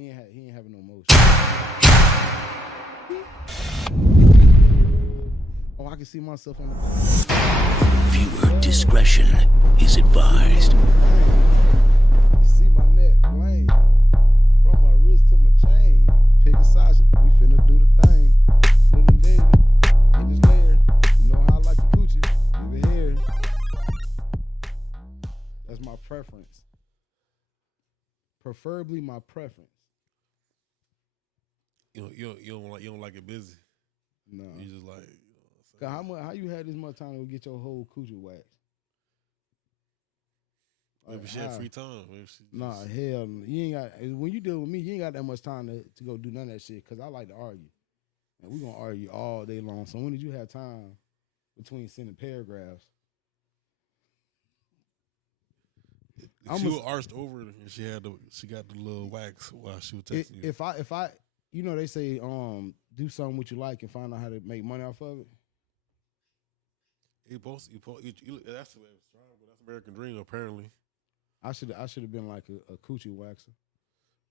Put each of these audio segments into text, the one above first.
He ain't having no motion. Oh, I can see myself on the Viewer discretion is advised. You see my neck blame from my wrist to my chain. Pickled sausage, we finna do the thing. LillyDilly in this layer. You know how I like the coochie. Over here. That's my preference. Preferably my preference. You don't like it busy. No. You just like. How you had this much time to get your whole coochie waxed? Maybe she had free time. Nah, hell, you ain't got. When you deal with me, you ain't got that much time to go do none of that shit. Cause I like to argue, and we gonna argue all day long. So when did you have time between sending paragraphs? She was arched over and she got the little wax while she was texting you. If I, you know, they say do something what you like and find out how to make money off of it. That's the way it's strong, but that's American Dream apparently. I should have been like a coochie waxer.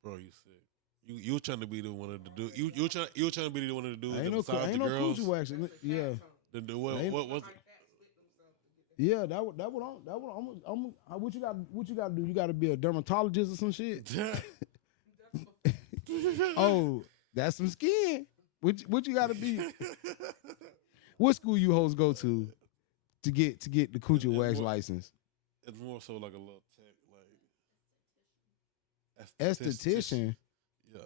Bro, you sick. You were trying to be the one of the dude. You were trying to be the one of the dudes. Ain't no coochie waxer. Yeah. What? Yeah, what you got to do? You got to be a dermatologist or some shit. Oh, that's some skin. What you got to be? What school you hoes go to get the coochie wax license? It's more so like a little tech, like esthetician. Yeah.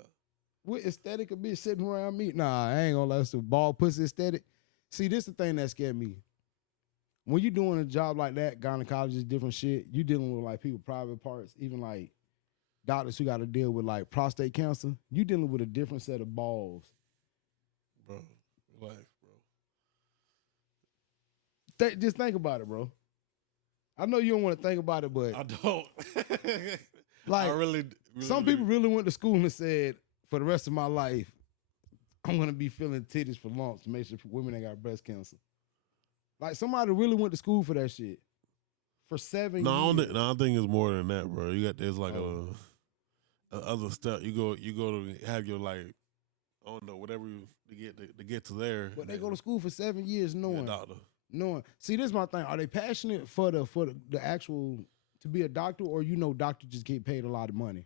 What aesthetic a bitch sitting around me? Nah, I ain't gonna let some bald pussy aesthetic. See, this the thing that scared me. When you doing a job like that, gynecologist, different shit, you dealing with like people private parts, even like doctors who got to deal with like prostate cancer. You dealing with a different set of balls, bro. Relax, bro. Just think about it, bro. I know you don't want to think about it, but I don't. Like, I really some people really went to school and said, for the rest of my life, I'm gonna be feeling titties for lumps to make sure women ain't got breast cancer. Like, somebody really went to school for that shit for 7 years. I think it's more than that, bro. There's like a other step. You go to have your like, I don't know, whatever to get to there. But they go to school for 7 years knowing. Doctor. Knowing. See, this is my thing. Are they passionate for the actual to be a doctor, or doctors just get paid a lot of money?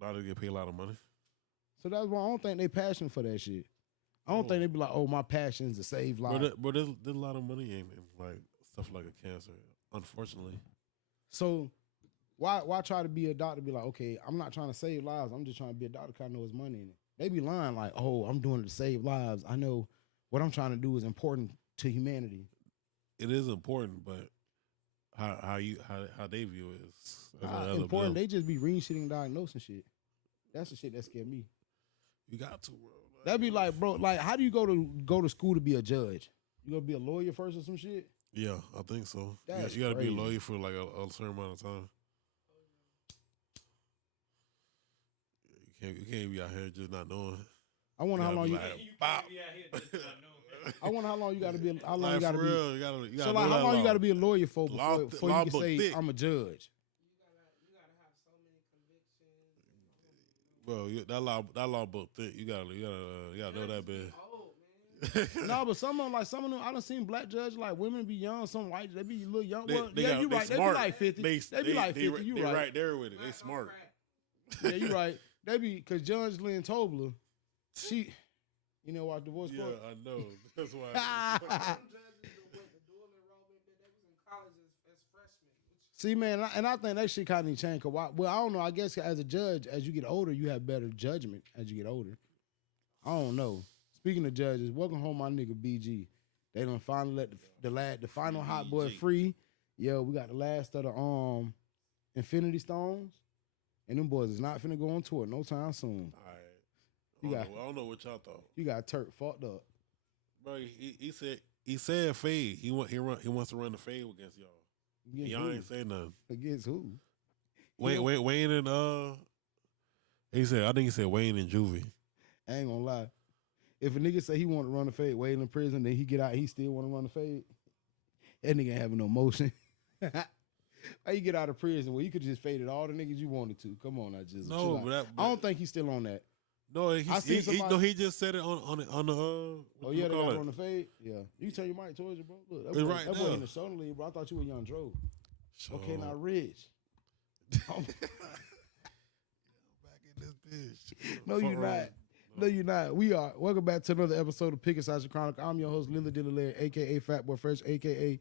Doctors get paid a lot of money. So that's why I don't think they passionate for that shit. I don't think they be like, oh, my passion is to save lives. But there's a lot of money in like stuff like a cancer, unfortunately. So why try to be a doctor? Be like, okay, I'm not trying to save lives. I'm just trying to be a doctor because I know there's money in it. They be lying like, oh, I'm doing it to save lives. I know what I'm trying to do is important to humanity. It is important, but how they view it is important. They just be reading shit and diagnosing shit. That's the shit that scared me. You got to, bro. That'd be like, bro, like, how do you go to school to be a judge? You gonna be a lawyer first or some shit? Yeah, I think so. That's you gotta crazy. be a lawyer for like a certain amount of time. You can't be out here just not knowing. I wonder how long you. I wonder how long you gotta be. How long you gotta be? You gotta so like, how long you gotta be a lawyer for before you can say thick. I'm a judge? Bro, that law book thick. You gotta know that bit. No, but some of them, I done seen black judges, like, women be young, some white, they be a little young. You right. They be like 50. They be like 50. You right. right. Right there with it. They smart. Yeah, you right. They be, because Judge Lynn Tobler, she, watch Divorce Court? Yeah, I know. That's why. See, man, and I think that shit kind of changed. Well, I don't know. I guess as a judge, as you get older, you have better judgment as you get older. I don't know. Speaking of judges, welcome home, my nigga BG. They done finally let the final hot boy free. Yo, we got the last of the Infinity Stones, and them boys is not finna go on tour no time soon. All right. I don't know what y'all thought. You got Turk fucked up, bro. He said fade. He wants to run the fade against y'all. Y'all ain't say nothing. Against who? Wayne and I think he said Wayne and Juvie. I ain't gonna lie. If a nigga say he want to run the fade, Wayne in prison, then he get out, he still want to run the fade. That nigga ain't having no motion. How you get out of prison? Well, you could just faded all the niggas you wanted to. Come on, I just No, I don't think he's still on that. No, I seen somebody. he just said it on the Oh yeah, they got it on the fade. Yeah, you can turn your mic towards you, bro. Look, that It's boy, right that boy now. in the shoulder lead, bro. I thought you were Young Dro. Sure. Okay, now Rich. Back in this bitch. No, you're not. No, you're not. We are. Welcome back to another episode of Pickled Sausage Chronicles. I'm your host, LillyDilly, a.k.a. Fat Boy Fresh, a.k.a.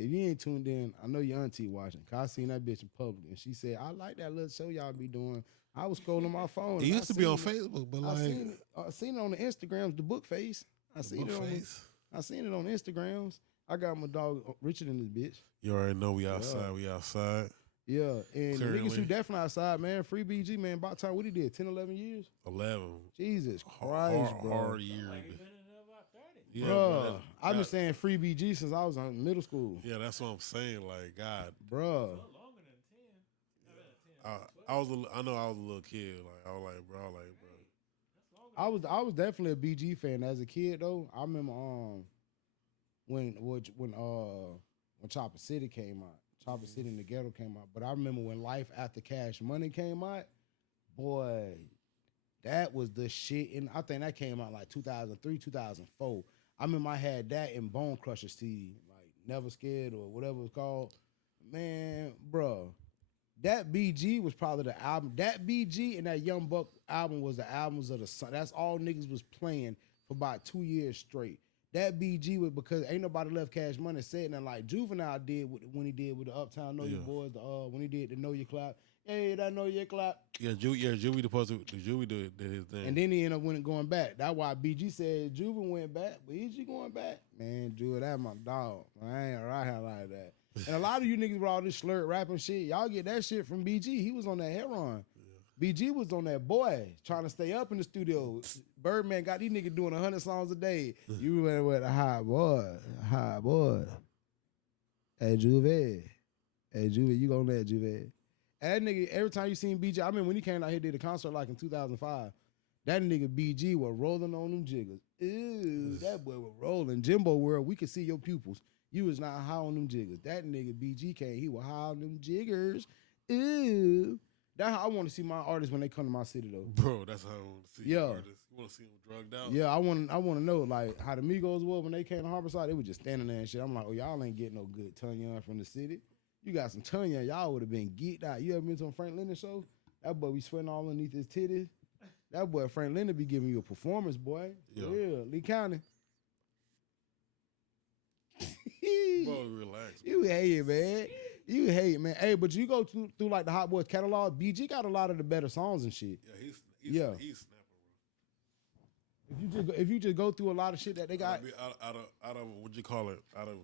If you ain't tuned in, I know your auntie watching. Cause I seen that bitch in public, and she said, I like that little show y'all be doing. I was scrolling my phone. It used to be on Facebook, but like I seen it on the Instagrams, the book face. I seen it on Instagrams. I got my dog Richard in this bitch. You already know we outside. Yeah. We outside. Yeah, and Clearly. the niggas who definitely outside, man. Free BG, man. About time. What he did? 10, 11 years? 11. Jesus Christ, bro. Hard year. Yeah, bro, I've been saying free BG since I was in middle school. Yeah, that's what I'm saying. Like, God, bro. I know I was a little kid. Like, bro. I was definitely a BG fan as a kid though. I remember when Chopper City came out. Chopper City in the Ghetto came out. But I remember when Life After Cash Money came out, boy, that was the shit. And I think that came out like 2003, 2004. I remember I had that in Bone Crusher CD, like Never Scared or whatever it's called. Man, bro, that BG was probably the album. That BG and that Young Buck album was the albums of the sun. That's all niggas was playing for about 2 years straight. That BG was because ain't nobody left Cash Money sitting there like Juvenile did when he did with the Uptown Know Your Boys, when he did the Know Your Clap. Hey, that Know Your Clap. Yeah, Juvie did his thing. And then he ended up going back. That's why BG said Juvie went back. BG going back. Man, Juvie, that's my dog. I ain't right here like that. And a lot of you niggas with all this slurred rapping shit, y'all get that shit from BG. He was on that heroin. Yeah. BG was on that boy, trying to stay up in the studio. Birdman got these niggas doing 100 songs a day. You went with a hot boy. Hey, Juvie, you gonna let Juvie. That nigga, every time you seen BG, I remember when he came out here did a concert like in 2005, that nigga BG was rolling on them jiggers. Ew, that boy was rolling. Jimbo World, we could see your pupils. You was not high on them jiggers. That nigga BG came, he was high on them jiggers. Ew. That's how I want to see my artists when they come to my city though. Bro, that's how I want to see your artists. You want to see them drugged out? Yeah, I want to know like how the Migos were when they came to Harborside. They was just standing there and shit. I'm like, oh, y'all ain't getting no good Tunyon from the city. You got some Tunyon, y'all would have been geeked out. You ever been to a Frank Lennon show? That boy be sweating all underneath his titties. That boy Frank Lennon be giving you a performance, boy. Yeah. For real. Lee County. Bro, relax. You hate it, man. You hate it, man. Hey, but you go through like the Hot Boys catalog, BG got a lot of the better songs and shit. Yeah, he's snapping, bro. If you just go through a lot of shit that they got out of what you call it, out of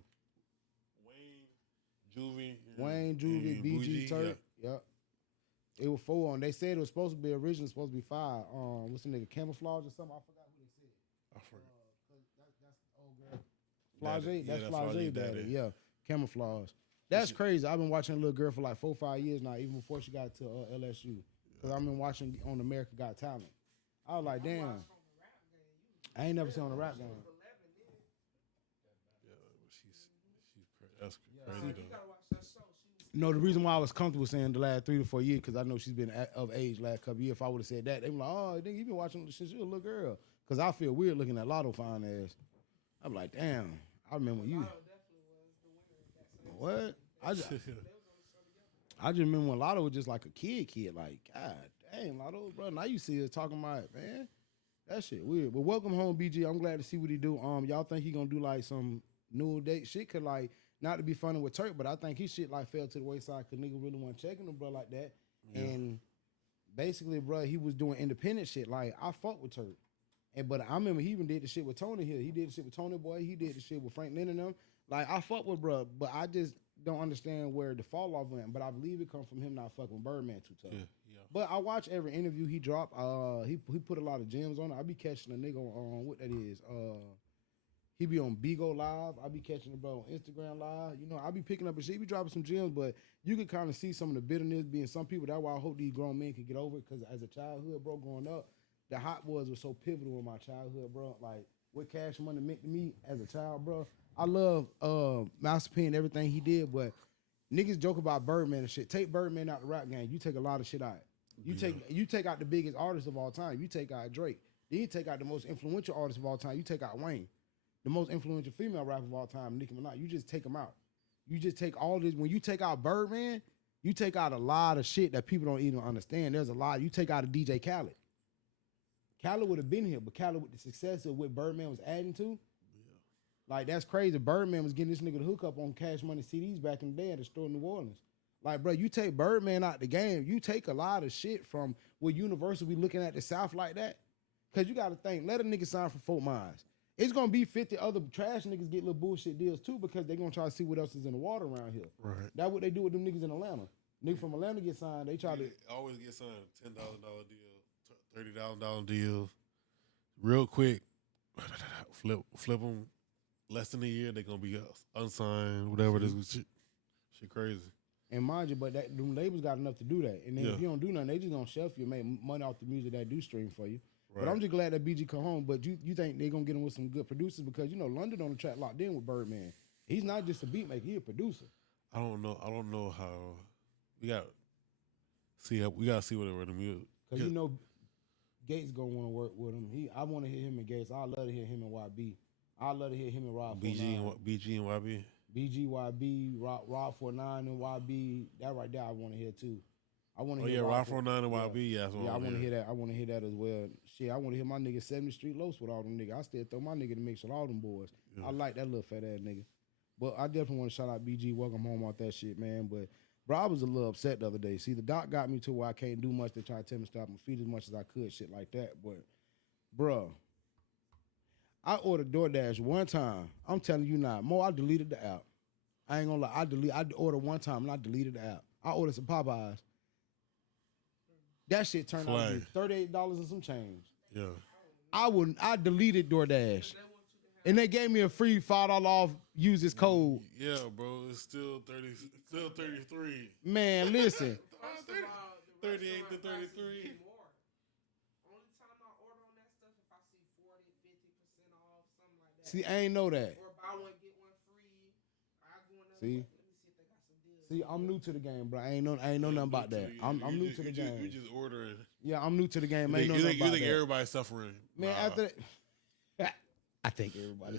Wayne, Juvie, BG, Turk. Yep. It was 4 on. They said it was supposed to be originally supposed to be 5. What's the nigga, Camouflage or something? I forgot who they said. I forgot. That's old girl. Flage, that's Flage daddy. Yeah, Camouflage. That's crazy. I've been watching a little girl for like 4 or 5 years now, even before she got to LSU. Because I've been watching on America Got Talent. I was like, damn. I ain't never seen on the rap game. That's crazy though. No, the reason why I was comfortable saying the last 3 to 4 years, because I know she's been of age last couple years. If I would have said that, they were like, oh, nigga, you been watching since you a little girl. Because I feel weird looking at Lotto fine ass. I'm like, damn, I remember you. What? I just remember when Lotto was just like a kid. Like, God dang, Lotto, bro. Now you see us talking about it, man. That shit weird. But welcome home, BG. I'm glad to see what he do. Y'all think he gonna do like some new date shit? Cause like, not to be funny with Turk, but I think his shit like fell to the wayside because nigga really wasn't checking him, bro, like that. Yeah. And basically, bro, he was doing independent shit. Like, I fuck with Turk. But I remember he even did the shit with Tony here. He did the shit with Tony Boy. He did the shit with Frank Lennon and them. Like, I fuck with bro, but I just don't understand where the fall off went. But I believe it come from him not fucking with Birdman too tough. Yeah. But I watch every interview he drop. He put a lot of gems on it. I be catching a nigga on what that is. He be on Bigo Live. I be catching the bro on Instagram Live. You know, I be picking up a shit. He be dropping some gems, but you can kind of see some of the bitterness being some people. That's why I hope these grown men can get over it. Because as a childhood, bro, growing up, the Hot Boys were so pivotal in my childhood, bro. Like, what Cash Money meant to me as a child, bro. I love Master P and everything he did, but Niggas joke about Birdman and shit. Take Birdman out the rap game. You take a lot of shit out. You take out the biggest artist of all time. You take out Drake. Then you take out the most influential artist of all time. You take out Wayne. The most influential female rapper of all time, Nicki Minaj. You just take them out. You just take all this. When you take out Birdman, you take out a lot of shit that people don't even understand. There's a lot. You take out a DJ Khaled. Khaled would have been here, but Khaled with the success of what Birdman was adding to, like, that's crazy. Birdman was getting this nigga the hook up on Cash Money CDs back in the day at the store in New Orleans. Like, bro, you take Birdman out the game, you take a lot of shit from what Universal be looking at the South like that. Because you got to think, let a nigga sign for Fort Myers. It's going to be 50 other trash niggas get little bullshit deals too because they're going to try to see what else is in the water around here. Right. That's what they do with them niggas in Atlanta. Niggas from Atlanta get signed, they try to... always get signed $10,000 deal, $30,000 deals. Real quick, flip them. Less than a year, they're going to be unsigned, whatever this shit crazy. And mind you, but them labels got enough to do that. And then if you don't do nothing, they just going to shelf you and make money off the music that do stream for you. Right. But I'm just glad that BG come home. But you think they're going to get him with some good producers? Because, you know, London on the track locked in with Birdman. He's not just a beat maker, he a producer. I don't know how. We got to see whatever the music. Because, you know, Gates going to want to work with him. I want to hear him and Gates. I love to hear him and YB. I love to hear him and Rob. BG and YB. BG, YB, Rob 49 and YB. That right there, I want to hear too. I want to hear. Rob 49 and YB. Yeah, I want to hear that. I want to hear that as well. Shit, I want to hear my nigga 70th Street Los with all them niggas. I still throw my nigga in the mix with all them boys. Yeah. I like that little fat ass nigga. But I definitely want to shout out BG. Welcome home off that shit, man. But bro, I was a little upset the other day. See, the doc got me to where I can't do much. They try to tell me to stop my feet as much as I could, shit like that. But, bro. I ordered DoorDash one time. I'm telling you now. I deleted the app. I ain't gonna lie. I ordered one time and I deleted the app. I ordered some Popeyes. That shit turned out to be $38 and some change. Yeah. I deleted DoorDash. And they gave me a free $5 off, use this code. Yeah, bro. It's still 33. Man, listen. 38 to 33. See, I ain't know that. Or buy one, get one free. I go another See? Let me see if they got some deals. See, I'm new to the game, bro. I ain't know nothing about that. I'm new to the game. You just ordering. Yeah, I'm new to the game. I ain't know nothing about that. You think everybody's suffering? Man, after that, I think everybody.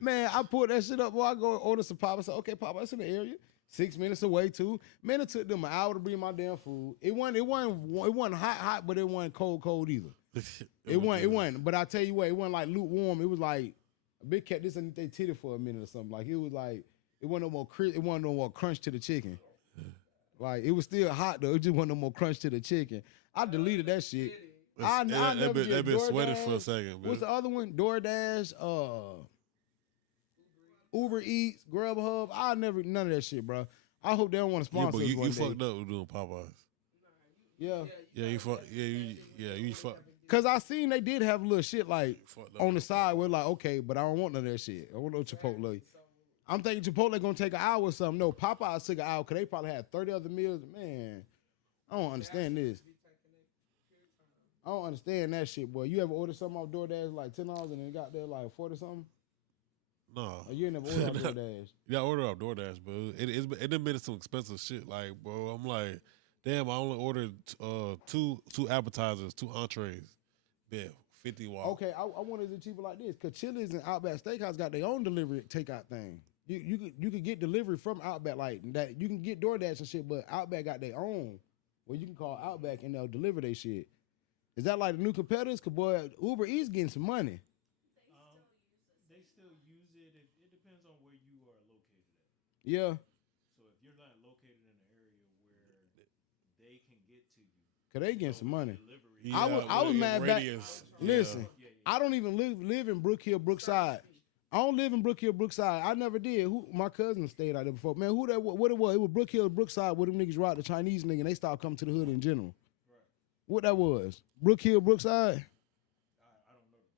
Man, I pulled that shit up. Boy, I go order some Popeyes. I said, okay, Popeyes in the area. 6 minutes away too. Man, it took them an hour to bring my damn food. It wasn't hot, but it wasn't cold either. It wasn't. But I tell you what, it wasn't like lukewarm. It was like a big cat this underneath their titty for a minute or something. Like it was like it wasn't no more crunch to the chicken. Like it was still hot though. It just wasn't no more crunch to the chicken. I deleted that shit. That been sweated for a second. What's the other one? DoorDash, Uber Eats, Grubhub. None of that shit, bro. I hope they don't want to sponsor us one you day. fucked up with doing Popeyes. Yeah. Yeah, you fucked. Cause I seen they did have a little shit like on the side where like, okay, but I don't want none of that shit. I want no Chipotle. I'm thinking Chipotle gonna take an hour or something. No, Popeyes took an hour because they probably had 30 other meals. Man, I don't understand this. I don't understand that shit, boy. You ever order something off DoorDash like $10 and it got there like 40 something? No. Or you never ordered off DoorDash? Yeah, I ordered off DoorDash, but it done been some expensive shit. Like, bro, I'm like, damn, I only ordered two appetizers, 2 entrees. Bet, 50 watt. Okay, I wanted it cheaper like this because Chili's and Outback Steakhouse got their own delivery takeout thing. You could get delivery from Outback like that. You can get DoorDash and shit, but Outback got their own where you can call Outback and they'll deliver their shit. Is that like the new competitors? Cause boy, Uber Eats getting some money. They still use it. It depends on where you are located at. Yeah. So if you're not located in an area where they can get to you, Cause they getting some money. Yeah, I was mad back. radius. Listen, I don't even live in Brook Hill, Brookside. I don't live in Brook Hill, Brookside. I never did. My cousin stayed out there before. Man, what it was? It was Brook Hill, Brookside, where them niggas robbed the Chinese nigga and they started coming to the hood in general. Right. What that was? Brook Hill, Brookside? I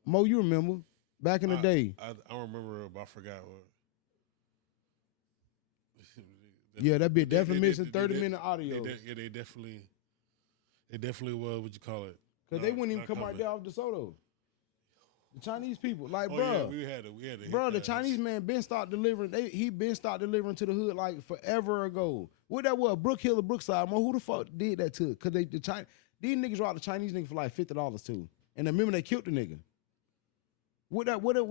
don't know. Mo, you remember? Back in the day. I remember, but I forgot what. Yeah, that bit definitely missing 30-minute audio. They definitely was what you call it. Because they wouldn't even come right there off DeSoto. The Chinese people, like, Oh bro. yeah, we had to hit Bro, the that. Chinese man been start delivering. He been start delivering to the hood like forever ago. What that was, Brook Hill or Brookside? Man, who the fuck did that to? Cause these niggas robbed the Chinese nigga for like $50 too. And then remember they killed the nigga. What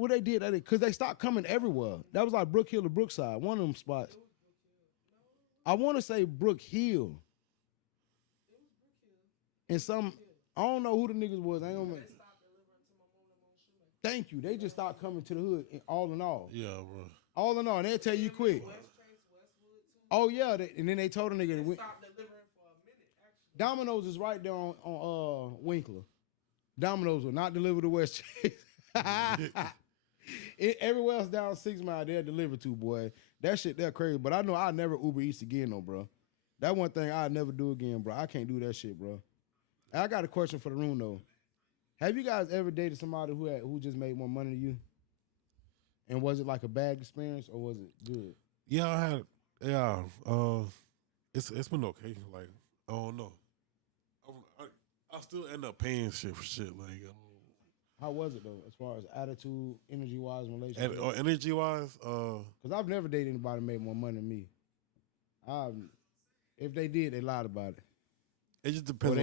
they did? Cause they stopped coming everywhere. That was like Brook Hill or Brookside, one of them spots. I want to say Brook Hill. And I don't know who the niggas was. I ain't gonna. Thank you. They just stopped coming to the hood. All in all. Yeah, bro. All in all, and they'll tell you quick. Oh yeah, and then they told the nigga. Stop delivering for a minute, actually. Domino's is right there on Winkler. Domino's will not deliver to West Chase. Everywhere else down 6 Mile, they'll deliver to, boy. That shit, they're crazy. But I know I'll never Uber Eats again, though, bro. That one thing I'll never do again, bro. I can't do that shit, bro. I got a question for the room, though. Have you guys ever dated somebody who just made more money than you? And was it like a bad experience or was it good? Yeah, I had. Yeah, it's been okay. Like I don't know. I still end up paying shit for shit. Like how was it though, as far as attitude, energy wise, relationship? energy wise, because I've never dated anybody who made more money than me. If they did, they lied about it. It just depends.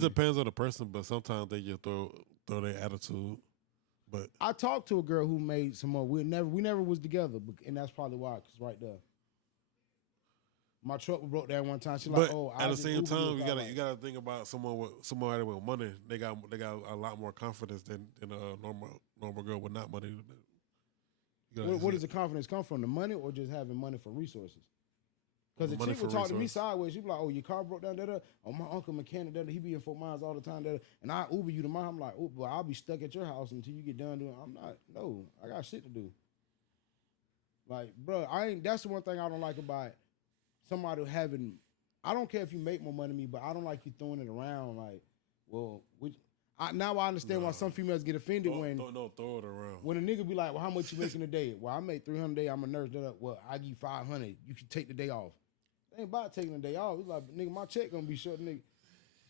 Depends on the person, but sometimes they just throw their attitude. But I talked to a girl who made some more. We never was together, and that's probably why. Cause right there, my truck broke down one time. She's like, "Oh." At the same time, you gotta think about somebody with money. They got a lot more confidence than a normal girl with not money. What does the confidence come from? The money or just having money for resources? Because the chick would talk to me sideways. She'd be like, "Oh, your car broke down, da-da. Oh, my uncle mechanic, da-da. He be in 4 miles all the time, da-da. And I Uber you to mine." I'm like, "Oh, but I'll be stuck at your house until you get done doing." I'm not. No, I got shit to do. Like, bro, that's the one thing I don't like about somebody having. I don't care if you make more money than me, but I don't like you throwing it around. Like, well, now I understand why some females get offended when throw it around. When a nigga be like, "Well, how much you making a day?" "Well, I make $300 a day. I'm a nurse." Da-da. "Well, I give you $500. You can take the day off." They ain't about taking a day off. It's like, nigga, my check gonna be short, nigga.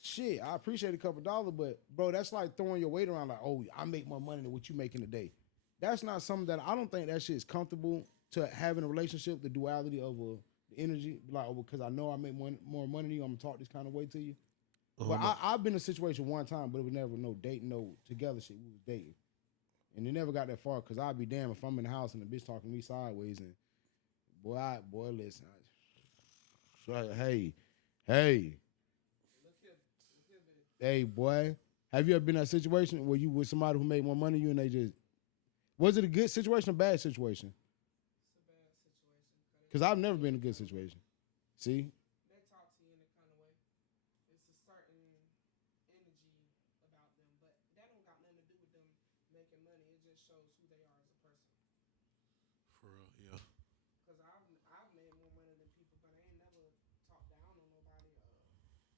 Shit, I appreciate a couple dollars, but bro, that's like throwing your weight around. Like, "Oh, I make more money than what you make in a day." That's not something that I don't think that shit is comfortable to having a relationship. The duality of the energy, like, "Oh, because I know I make more money than you, I'm gonna talk this kind of way to you." But I've been in a situation one time, but it was never no dating, no together shit. We was dating, and it never got that far. Cause I'd be damned if I'm in the house and the bitch talking to me sideways, and boy, listen. Hey, boy. Have you ever been in that situation where you with somebody who made more money than you and they just... Was it a good situation or a bad situation? It's a bad situation. Because I've never been in a good situation. See? They talk to you in a kind of way. It's a certain energy about them, but that don't got nothing to do with them making money. It just shows who they are as a person. For real, yeah. Because I've made more money than people, but I ain't never talked down on nobody.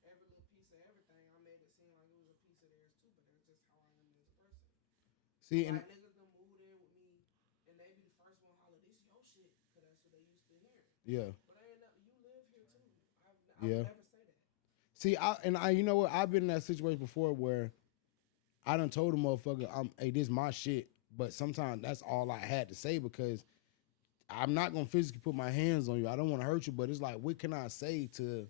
Every little piece of everything, I made it seem like it was a piece of theirs too, but it's just how I am as a person. See, like and niggas done moved in with me, and they be the first one holler, "This your shit," because that's what they used to hear. yeah. But I ain't never, you live here too. I Yeah. would never say that. See, you know what? I've been in that situation before where I done told a motherfucker, "Hey, this my shit," but sometimes that's all I had to say because I'm not gonna physically put my hands on you. I don't want to hurt you, but it's like, what can I say to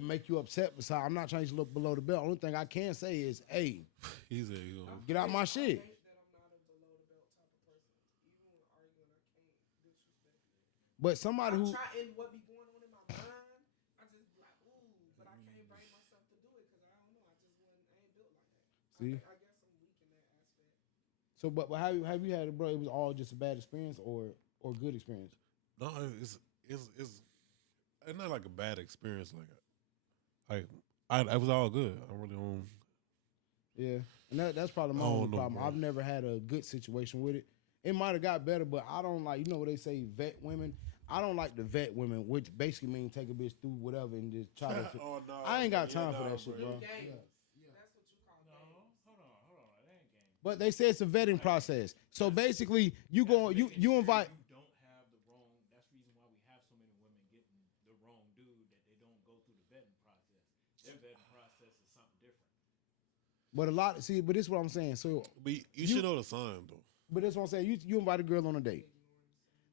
make you upset? Besides, I'm not trying to look below the belt. Only thing I can say is, "Hey, get out my shit." I hate that I'm not a below the belt type of person. Even when arguing, I can't disrespect you. But somebody who And what be going on in my mind, I just be like, ooh, but I can't bring myself to do it because I don't know. I ain't built like that. See? I guess I'm weak in that aspect. So, but have you had it, bro? It was all just a bad experience or good experience? No, it's not like a bad experience. Like it was all good. I really don't. Yeah, and that's probably my only problem. Bro. I've never had a good situation with it. It might have got better, but I don't like. You know what they say, vet women. I don't like the vet women, which basically means take a bitch through whatever and just try to. I ain't got time for that shit, bro. That's what you call games. Hold on. That ain't game. But they say it's a vetting process. So basically, you invite. You don't have the wrong. That's the reason why we have so many women getting the wrong dude that they don't go through the vetting process. Their vetting process is something different. But but this is what I'm saying. So, But you should know the sign though. but that's what I'm saying. You invite a girl on a date.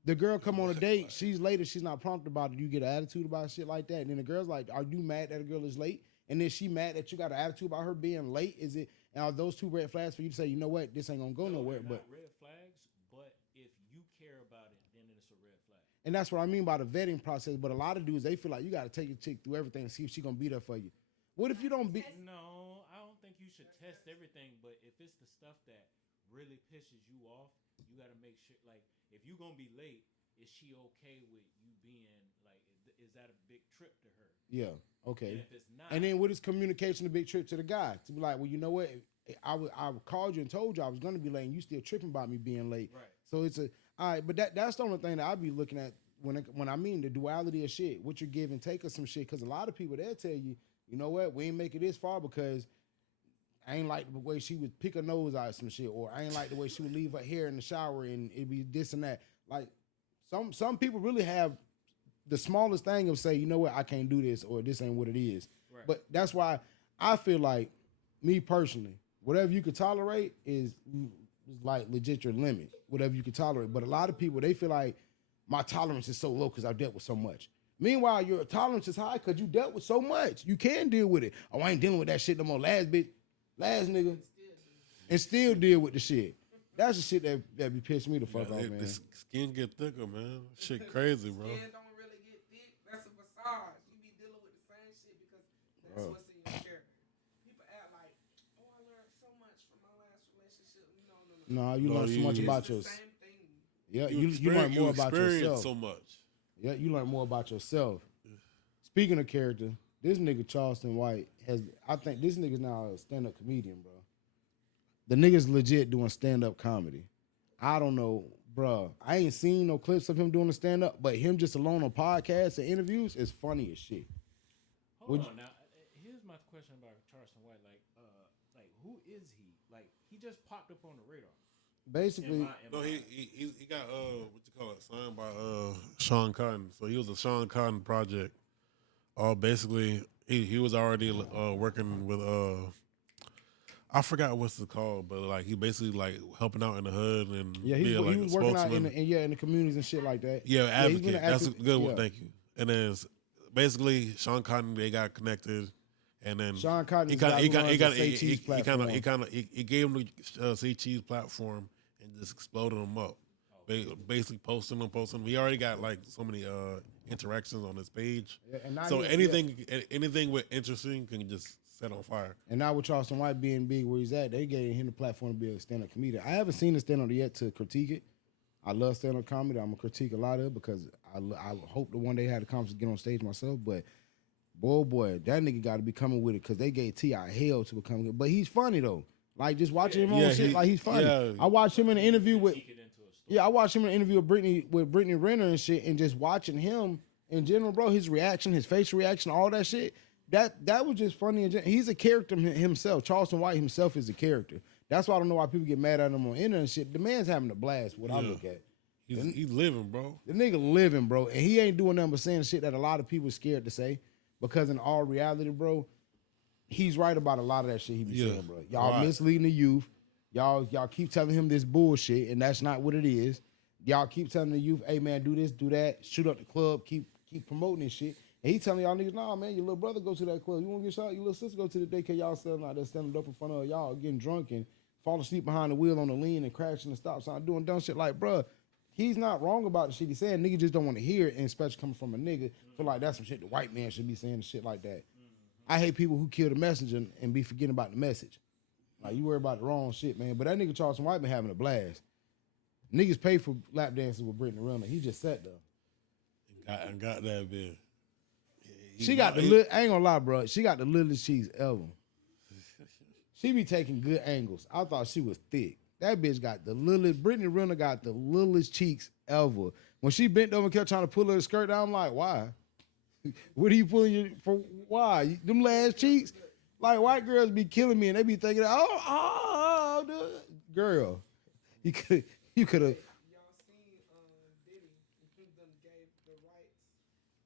The girl come on a date. She's late. She's not prompt about it. You get an attitude about shit like that. And then the girl's like, "Are you mad that a girl is late?" And then she mad that you got an attitude about her being late. Is it? And are those two red flags for you to say, you know what, this ain't gonna go nowhere? They're But not red flags, but if you care about it, then it's a red flag. and that's what I mean by the vetting process. But a lot of dudes, they feel like you got to take a chick through everything and see if she gonna be there for you. What if you don't be? No, I don't think you should test everything, but if it's the stuff that really pisses you off, you got to make sure. Like, if you gonna be late, is she okay with you being like? Is that a big trip to her? Yeah. Okay. And if it's not, And then what is communication a big trip to the guy? To be like, well, you know what? I called you and told you I was going to be late, and you still tripping about me being late. Right. So it's all right, but that's the only thing that I be looking at when I mean the duality of shit, what you give and take of some shit. Because a lot of people, they'll tell you, you know what, we ain't make it this far because I ain't like the way she would pick her nose out of some shit, or I ain't like the way she would leave her hair in the shower and it'd be this and that. Like some people really have the smallest thing of say, you know what, I can't do this, or this ain't what it is. Right. But that's why I feel like, me personally, whatever you could tolerate is like legit your limit. Whatever you can tolerate. But a lot of people, they feel like my tolerance is so low because I've dealt with so much. Meanwhile, your tolerance is high because you dealt with so much. You can deal with it. Oh, I ain't dealing with that shit no more. Last nigga, and still deal with the shit. That's the shit that be pissing me the fuck off, man. The skin get thicker, man. Shit crazy, bro. Skin don't really get thick. That's a facade. You be dealing with the same shit because that's what's in your character. People act like, oh, I learned so much from my last relationship. No. No, you learn so much about It's yourself. the same thing. Yeah, you learn more about yourself. So much. Yeah, you learn more about yourself. Speaking of character, this nigga Charleston White I think this nigga's now a stand-up comedian, bro. The nigga's legit doing stand-up comedy. I don't know, bro. I ain't seen no clips of him doing the stand-up, but him just alone on podcasts and interviews is funny as shit. Hold on now. Here's my question about Charleston White. Like who is he? Like he just popped up on the radar. Basically, No, he got what you call it, signed by Sean Cotton. So he was a Sean Cotton project. Basically he was already working with I forgot what's it called, but like he basically like helping out in the hood and yeah, he being like was a working out spokesman. in the communities and shit like that. Yeah, he's been advocate. an That's a good one. yeah. Thank you. And then basically Sean Cotton, they got connected, and then Sean Cotton he gave him the Say Cheese platform and just exploded him up. Basically posting them. He already got like so many interactions on his page. Yeah, and now so anything with interesting can just set on fire. And now with Charleston White being big where he's at, they gave him the platform to be a stand-up comedian. I haven't seen the stand-up yet to critique it. I love stand-up comedy. I'm going to critique a lot of it because I hope to one day have the confidence to get on stage myself. But, boy, that nigga got to be coming with it because they gave T.I. hell to become it. But he's funny, though. Like, just watching him on shit, like, he's funny. Yeah. I watched him in an interview with... Yeah, I watched him in an interview with Brittany Renner and shit, and just watching him in general, bro, his reaction, his facial reaction, all that shit, that was just funny. He's a character himself. Charleston White himself is a character. That's why I don't know why people get mad at him on internet and shit. The man's having a blast, what I look at. He's living, bro. The nigga living, bro. And he ain't doing nothing but saying shit that a lot of people scared to say. Because in all reality, bro, he's right about a lot of that shit he be saying, bro. Y'all misleading the youth. Y'all keep telling him this bullshit, and that's not what it is. Y'all keep telling the youth, hey, man, do this, do that, shoot up the club, keep promoting this shit. And he telling y'all niggas, nah, man, your little brother go to that club. You want to get shot? Your little sister go to the daycare. Y'all selling out there, standing up in front of y'all, getting drunk and fall asleep behind the wheel on the lean and crashing the stop sign, doing dumb shit. Like, bruh, he's not wrong about the shit he's saying. Niggas just don't want to hear it, and especially coming from a nigga. Feel like that's some shit the white man should be saying and shit like that. I hate people who kill the messenger and be forgetting about the message. Like, you worry about the wrong shit, man. But that nigga Charleston White been having a blast. Niggas pay for lap dances with Brittany Renner. He just sat there. And got that bit. She got I ain't gonna lie, bro. She got the littlest cheeks ever. She be taking good angles. I thought she was thick. That bitch got the littlest. Brittany Renner got the littlest cheeks ever. When she bent over and kept trying to pull her skirt down, I'm like, why? What are you pulling for? Why? Them last cheeks? Like, white girls be killing me, and they be thinking, oh, girl, you could have. Y'all seen Diddy? He done gave the rights.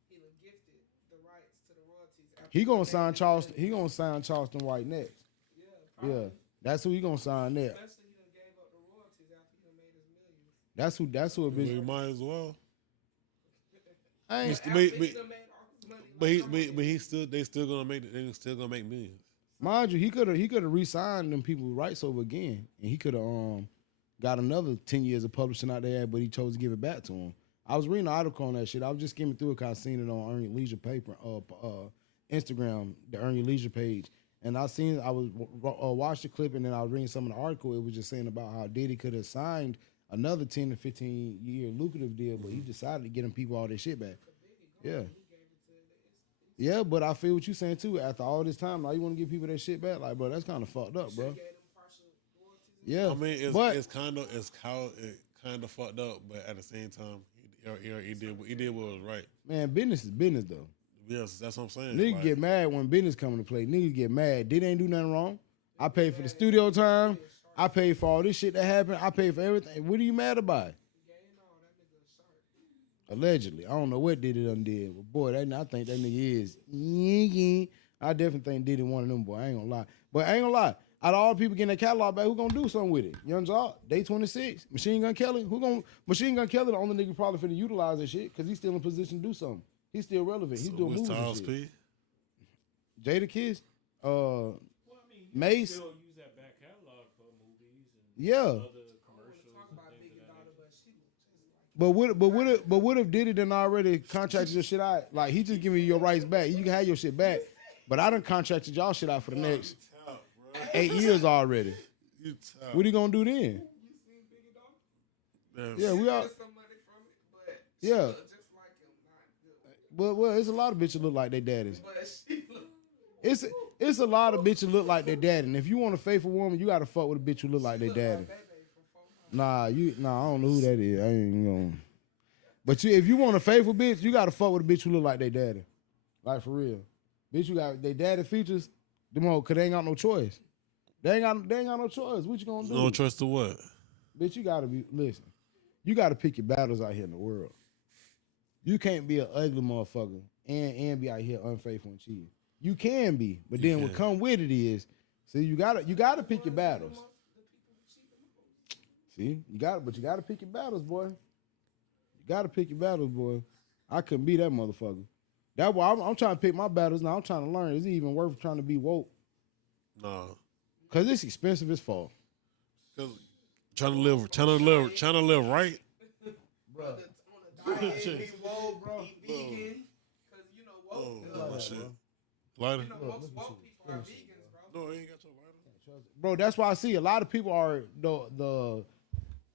He done gifted the rights to the royalties. He gonna sign Charleston. He gonna sign Charleston White next. Yeah, that's who he gonna sign there. Especially he done gave up the royalties after he done made his millions. That's who a We bitch. might as well. I ain't, Just- After he done made all his money. But he still they still gonna make millions. mind you, he could have re-signed them people's rights over again, and he could have got another 10 years of publishing out there, but he chose to give it back to him. I was reading an article on that shit. I was just skimming through it because I seen it on Earn Your Leisure paper, Instagram, the Earn Your Leisure page, and I was watched the clip, and then I was reading some of the article. It was just saying about how Diddy could have signed another 10 to 15 year lucrative deal, but he decided to get them people all their shit back. Yeah. Yeah, but I feel what you're saying too. After all this time, now you want to give people that shit back? Like, bro, that's kind of fucked up, bro. Yeah, I mean, but it's kind of fucked up, but at the same time, he did what was right. man, business is business though. Yes, that's what I'm saying. Niggas Like, get mad when business come into play. Niggas get mad. Diddy ain't do nothing wrong. I paid for the studio time. I paid for all this shit that happened. I paid for everything. What are you mad about? Allegedly. I don't know what Diddy done did. But boy, I think that nigga is. I definitely think Diddy one of them, boy. I ain't gonna lie. But I ain't gonna lie. Out of all the people getting their catalog back, who gonna do something with it? Young Jock, Day 26, Machine Gun Kelly. Machine Gun Kelly the only nigga probably finna utilize that shit because he's still in position to do something. He's still relevant. He's doing movies and shit. P? Jada Kiss, Well, I mean, you Mace. can still use that back catalog for movies and Yeah. other commercials and things of that nature. But what if Diddy done already contracted your shit out? Like he just giving you your rights back. You can have your shit back. But I done contracted y'all shit out for the next 8 years already. You tough. What he gonna do then? Yeah, we are. Yeah. Well, it's a lot of bitches look like their daddies. It's a lot of bitches look like their daddy. And if you want a faithful woman, you gotta fuck with a bitch who look like their daddy. Nah, I don't know who that is. I ain't gonna. But if you want a faithful bitch, you gotta fuck with a bitch who look like their daddy. Like for real. Bitch, you got their daddy features, them hoes, cause they ain't got no choice. They ain't got no choice. What you gonna do? No choice to what? Bitch, you gotta listen. You gotta pick your battles out here in the world. You can't be an ugly motherfucker and be out here unfaithful and cheating. You can be, but then what come with it is, see, you gotta pick your battles. See, you gotta pick your battles, boy. You gotta pick your battles, boy. I couldn't be that motherfucker. That's why I'm trying to pick my battles now. I'm trying to learn. Is it even worth trying to be woke? No. Cause it's expensive as fuck. Cause trying to live right. Bro. Be woke, bro. Be vegan. Cause you know woke. Oh, shit. Lighter? You know most woke people are vegans, bro. No, I ain't got your lighter. Bro, that's why I see a lot of people are the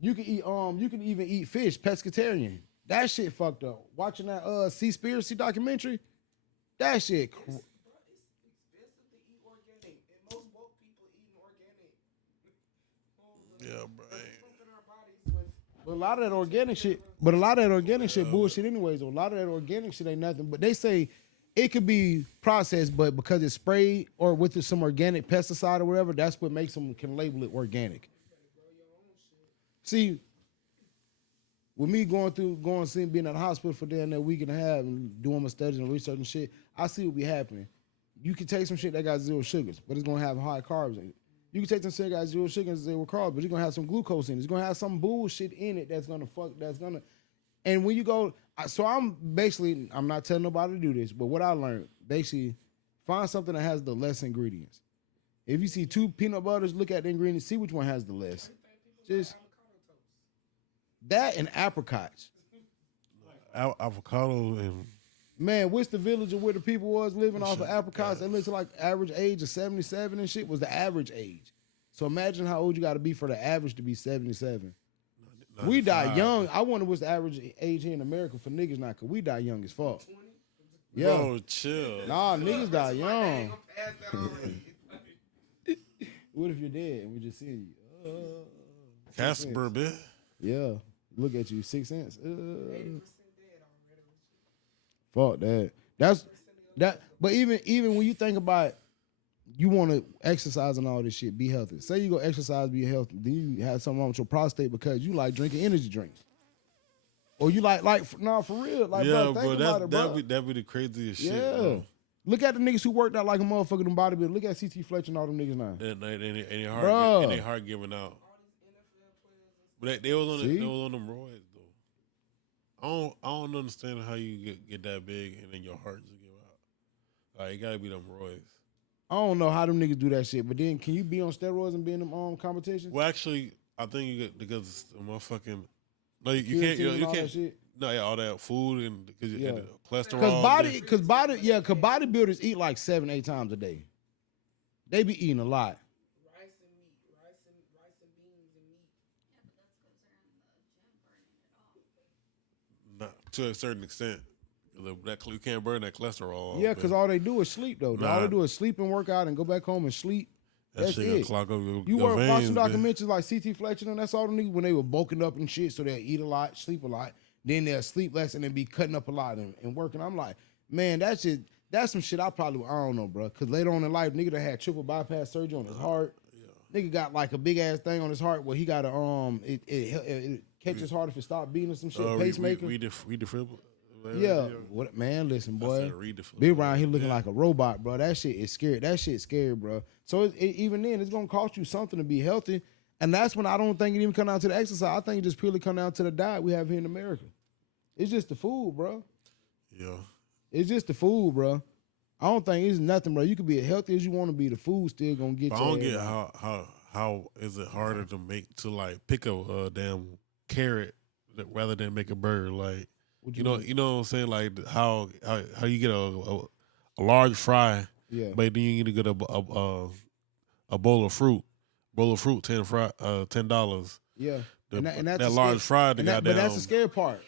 you can even eat fish, pescatarian. That shit fucked up. Watching that Seaspiracy documentary, that shit. Bro, it's expensive to eat organic, and most woke people eating organic. Yeah, bro. Pumping our bodies with But a lot of that organic shit, bullshit. Anyways, a lot of that organic shit ain't nothing. But they say it could be processed, but because it's sprayed or with some organic pesticide or whatever, that's what makes them can label it organic. See, with me being in the hospital for damn that week and a half and doing my studies and research and shit, I see what be happening. You can take some shit that got 0 sugars, but it's gonna have high carbs in it. You can take some shit that got 0 sugars and 0 carbs, but you're gonna have some glucose in it. It's gonna have some bullshit in it that's gonna. And when you go, so I'm not telling nobody to do this, but what I learned, basically, find something that has the less ingredients. If you see 2 peanut butters, look at the ingredients, see which one has the less. Just that and apricots. Avocado and Man, what's the village of where the people was living off of apricots? That looks like average age of 77 and shit was the average age. So imagine how old you got to be for the average to be 77. We die young. I wonder what's the average age here in America for niggas now, because we die young as fuck. Yeah. Bro, chill. Nah, niggas die young. What if you're dead and we just see you? Casper, bitch. Yeah. Look at you, 6 cents. Fuck that. That's that. But even when you think about you want to exercise and all this shit, be healthy. Say you go exercise, be healthy. Then you have something wrong with your prostate because you like drinking energy drinks, or you like for real. Like, Yeah, bro, think about it, bro. that'd be the craziest shit. Yeah. Bro. Look at the niggas who worked out like a motherfucker in bodybuilder. Look at CT Fletcher and all them niggas now. And they Bruh. hard giving out. But they was on them roids though. I don't understand how you get that big and then your heart just give out. Like it gotta be them roids. I don't know how them niggas do that shit, but then can you be on steroids and be in them competitions? Well, actually, I think you get because the motherfucking you can't That shit? no, yeah, all that food and because Yeah. the cholesterol. Cause bodybuilders eat like 7-8 times a day. They be eating a lot. Rice and meat, rice and beans and meat. Not to a certain extent. You can't burn that cholesterol. Yeah, because all they do is sleep though. All they do is sleep and work out and go back home and sleep. That's shit it. clog up You your were veins, watching man. documentaries like CT Fletcher and that's all the niggas when they were bulking up and shit, so they'll eat a lot, sleep a lot, then they'll sleep less and then be cutting up a lot and working. I'm like, man, that's some shit I don't know, bro. Because later on in life, nigga that had triple bypass surgery on his heart. Yeah. Nigga got like a big ass thing on his heart where he got a it catches his heart if it stop beating or some shit. Pacemaker. Redefibrillate. Yeah, what man? Listen, boy, be around here looking like a robot, bro. That shit is scary. That shit's scary, bro. So even then, it's gonna cost you something to be healthy, and that's when I don't think it even come down to the exercise. I think it just purely come down to the diet we have here in America. It's just the food, bro. Yeah, it's just the food, bro. I don't think it's nothing, bro. You could be as healthy as you want to be. The food still gonna get you. I don't get how is it harder to like pick a damn carrot rather than make a burger like. You know what I'm saying? Like how you get a large fry, yeah. But then you need to get a bowl of fruit. $10. Yeah, and that's that large fry. But that's the scary part.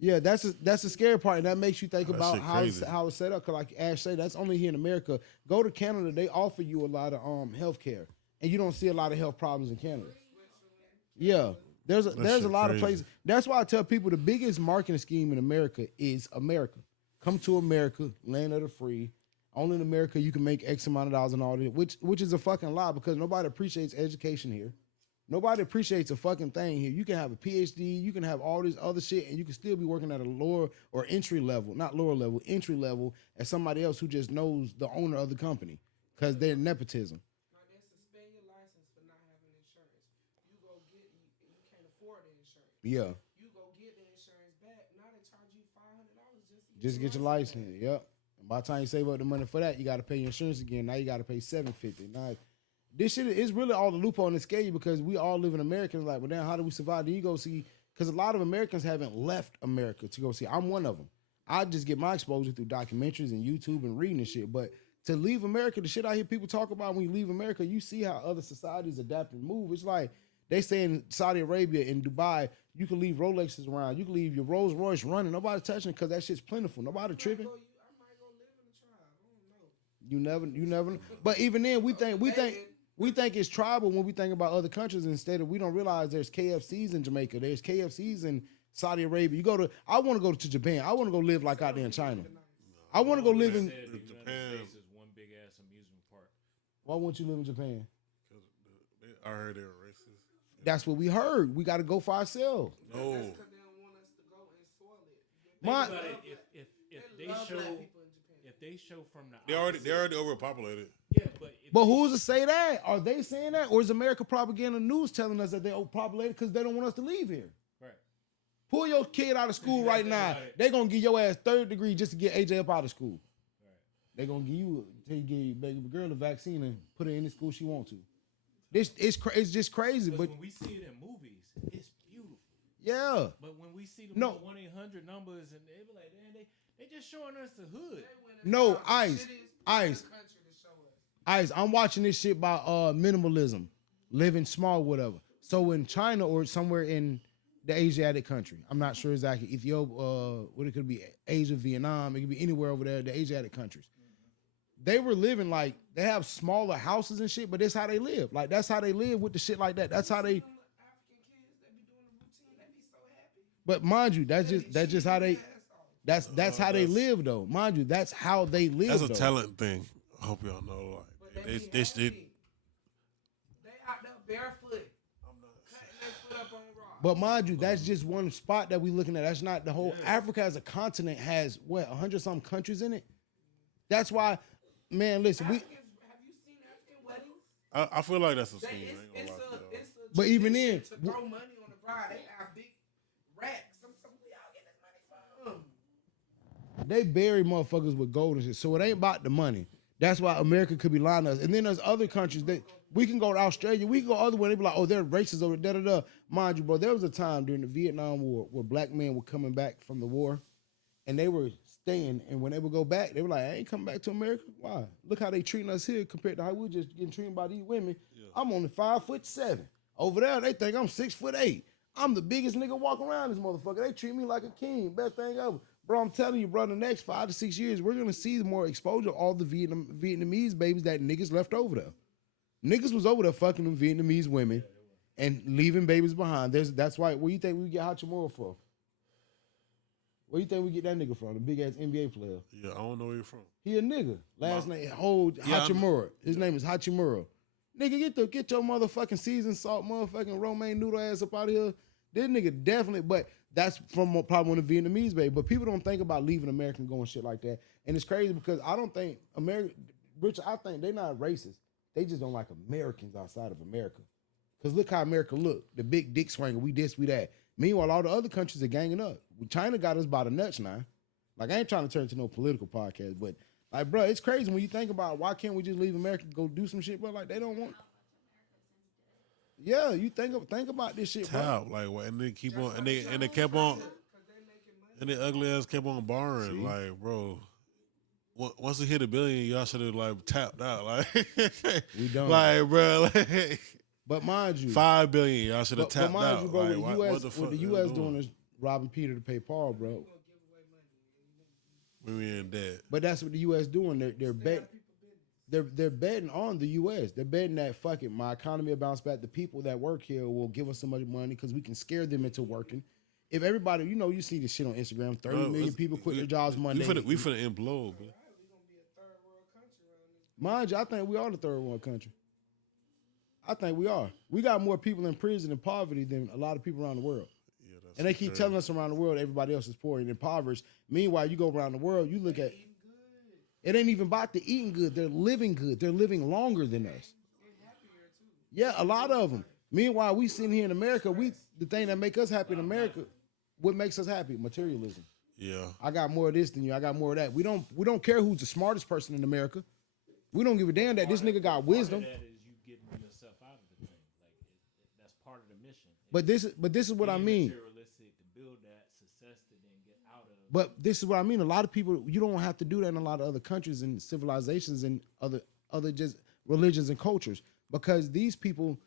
Yeah, that's the scary part, and that makes you think about how it's set up. Cause like Ash said, that's only here in America. Go to Canada, they offer you a lot of health care, and you don't see a lot of health problems in Canada. Yeah. There's a lot of places. That's why I tell people the biggest marketing scheme in America is America. Come to America, land of the free. Only in America you can make X amount of dollars and all that, which is a fucking lie because nobody appreciates education here. Nobody appreciates a fucking thing here. You can have a PhD, you can have all this other shit, and you can still be working at a lower or entry level, not lower level, entry level as somebody else who just knows the owner of the company because they're nepotism. Yeah. You go get the insurance back. Now they charge you $500 just to get your license. Yep. And by the time you save up the money for that, you got to pay your insurance again. Now you got to pay $750. Now this shit is really all the loophole in the scale because we all live in America. It's like, well, now how do we survive? Do you go see? Because a lot of Americans haven't left America to go see. I'm one of them. I just get my exposure through documentaries and YouTube and reading and shit. But to leave America, the shit I hear people talk about when you leave America, you see how other societies adapt and move. It's like they say in Saudi Arabia, in Dubai, you can leave Rolexes around. You can leave your Rolls Royce running. Nobody touching it because that shit's plentiful. Nobody tripping. I might go live in the tribe. I don't know. You never know. But even then, we think it's tribal when we think about other countries instead of we don't realize there's KFCs in Jamaica. There's KFCs in Saudi Arabia. I want to go to Japan. I want to go live like out there in China. I want to go live in Japan. Is one big ass amusement park. Why won't you live in Japan? I heard they were racist. That's what we heard. We got to go for ourselves. No. That's because they don't want us to go and spoil it. If they show from the They already overpopulated. Yeah, but who's to say that? Are they saying that, or is America propaganda news telling us that they're overpopulated because they don't want us to leave here? Right. Pull your kid out of school right now. They're gonna give your ass third degree just to get AJ up out of school. Right. They're gonna give you your baby girl a vaccine and put her in the school she wants to. It's just crazy. But when we see it in movies, it's beautiful. Yeah. But when we see the 1-800 numbers and they be like, man, they just showing us the hood. No, Ice. I'm watching this shit by minimalism, living small, whatever. So in China or somewhere in the Asiatic country, I'm not sure exactly, Ethiopia, what it could be, Asia, Vietnam, it could be anywhere over there, the Asiatic countries. They were living like, they have smaller houses and shit, but that's how they live. Like, that's how they live with the shit like that. That's how they... But mind you, that's just how they... That's how they live, though. Mind you, that's how they live. That's a talent thing. I hope y'all know. Like they out there barefoot, cutting their foot up on rocks. But mind you, that's just one spot that we looking at. That's not the whole. Africa as a continent has what 100-something countries in it. That's why, man. Listen, Have you seen African weddings? I feel like that's a scene. It's a But even tradition then, to throw money on the bride. They have big racks. Some where y'all get this money from? they bury motherfuckers with gold and shit. So it ain't about the money. That's why America could be lying to us. And then there's other countries that we can go to Australia. We can go other way. They be like, oh, they're racist over da da da. Mind you, bro, there was a time during the Vietnam War where black men were coming back from the war, and they were staying. And when they would go back, they were like, I ain't coming back to America. Why? Look how they treating us here compared to how we just getting treated by these women. Yeah. I'm only 5'7". Over there, they think I'm 6'8". I'm the biggest nigga walking around this motherfucker. They treat me like a king. Best thing ever. Bro, I'm telling you, bro, the next 5 to 6 years, we're going to see more exposure of all the Vietnamese babies that niggas left over there. Niggas was over there fucking them Vietnamese women and leaving babies behind. That's why, where you think we get Hachimura from? Where you think we get that nigga from? The big-ass NBA player. Yeah, I don't know where you're from. He a nigga. Last name, Hachimura. His name is Hachimura. Nigga, get your motherfucking seasoned salt motherfucking romaine noodle ass up out of here. This nigga definitely, but that's from probably one of the Vietnamese, baby. But people don't think about leaving America and going shit like that. And it's crazy because I don't think I think they not racist. They just don't like Americans outside of America. Because look how America look. The big dick swinger, we this, we that. Meanwhile, all the other countries are ganging up. China got us by the nuts now. Like, I ain't trying to turn to no political podcast, but like, bro, it's crazy when you think about why can't we just leave America and go do some shit, bro? Like, they don't want. Yeah, you think about this shit, bro. Like, what? And they keep on, and they kept on, and the ugly ass kept on borrowing. See? Like, bro, once they hit $1 billion, y'all should have like tapped out. Like, we don't. Like, bro, like, but mind you, $5 billion, y'all should have tapped but mind out. You, bro, like, what the U.S. doing is robbing Peter to pay Paul, bro. We in debt. But that's what the U.S. doing. They're betting on the U.S. They're betting that, fuck it, my economy will bounce back. The people that work here will give us so much money because we can scare them into working. If everybody, you see this shit on Instagram, 30 million people quit their jobs Monday. We finna implode, man. Mind you, I think we are the third world country. I think we are. We got more people in prison and poverty than a lot of people around the world. Yeah, and they keep telling us around the world everybody else is poor and impoverished. Meanwhile, you go around the world, you look at it ain't even about the eating good. They're living good. They're living longer than us. Yeah, a lot of them. Meanwhile, we sitting here in America, the thing that make us happy in America, what makes us happy? Materialism. Yeah. I got more of this than you. I got more of that. We don't care who's the smartest person in America. We don't give a damn that this nigga got wisdom. Part of that is you getting yourself out of the thing. Like that's part of the mission. But this is what I mean. Materialistic to build that success to then get out of. But this is what I mean. A lot of people, you don't have to do that in a lot of other countries and civilizations and other just religions and cultures, because these people,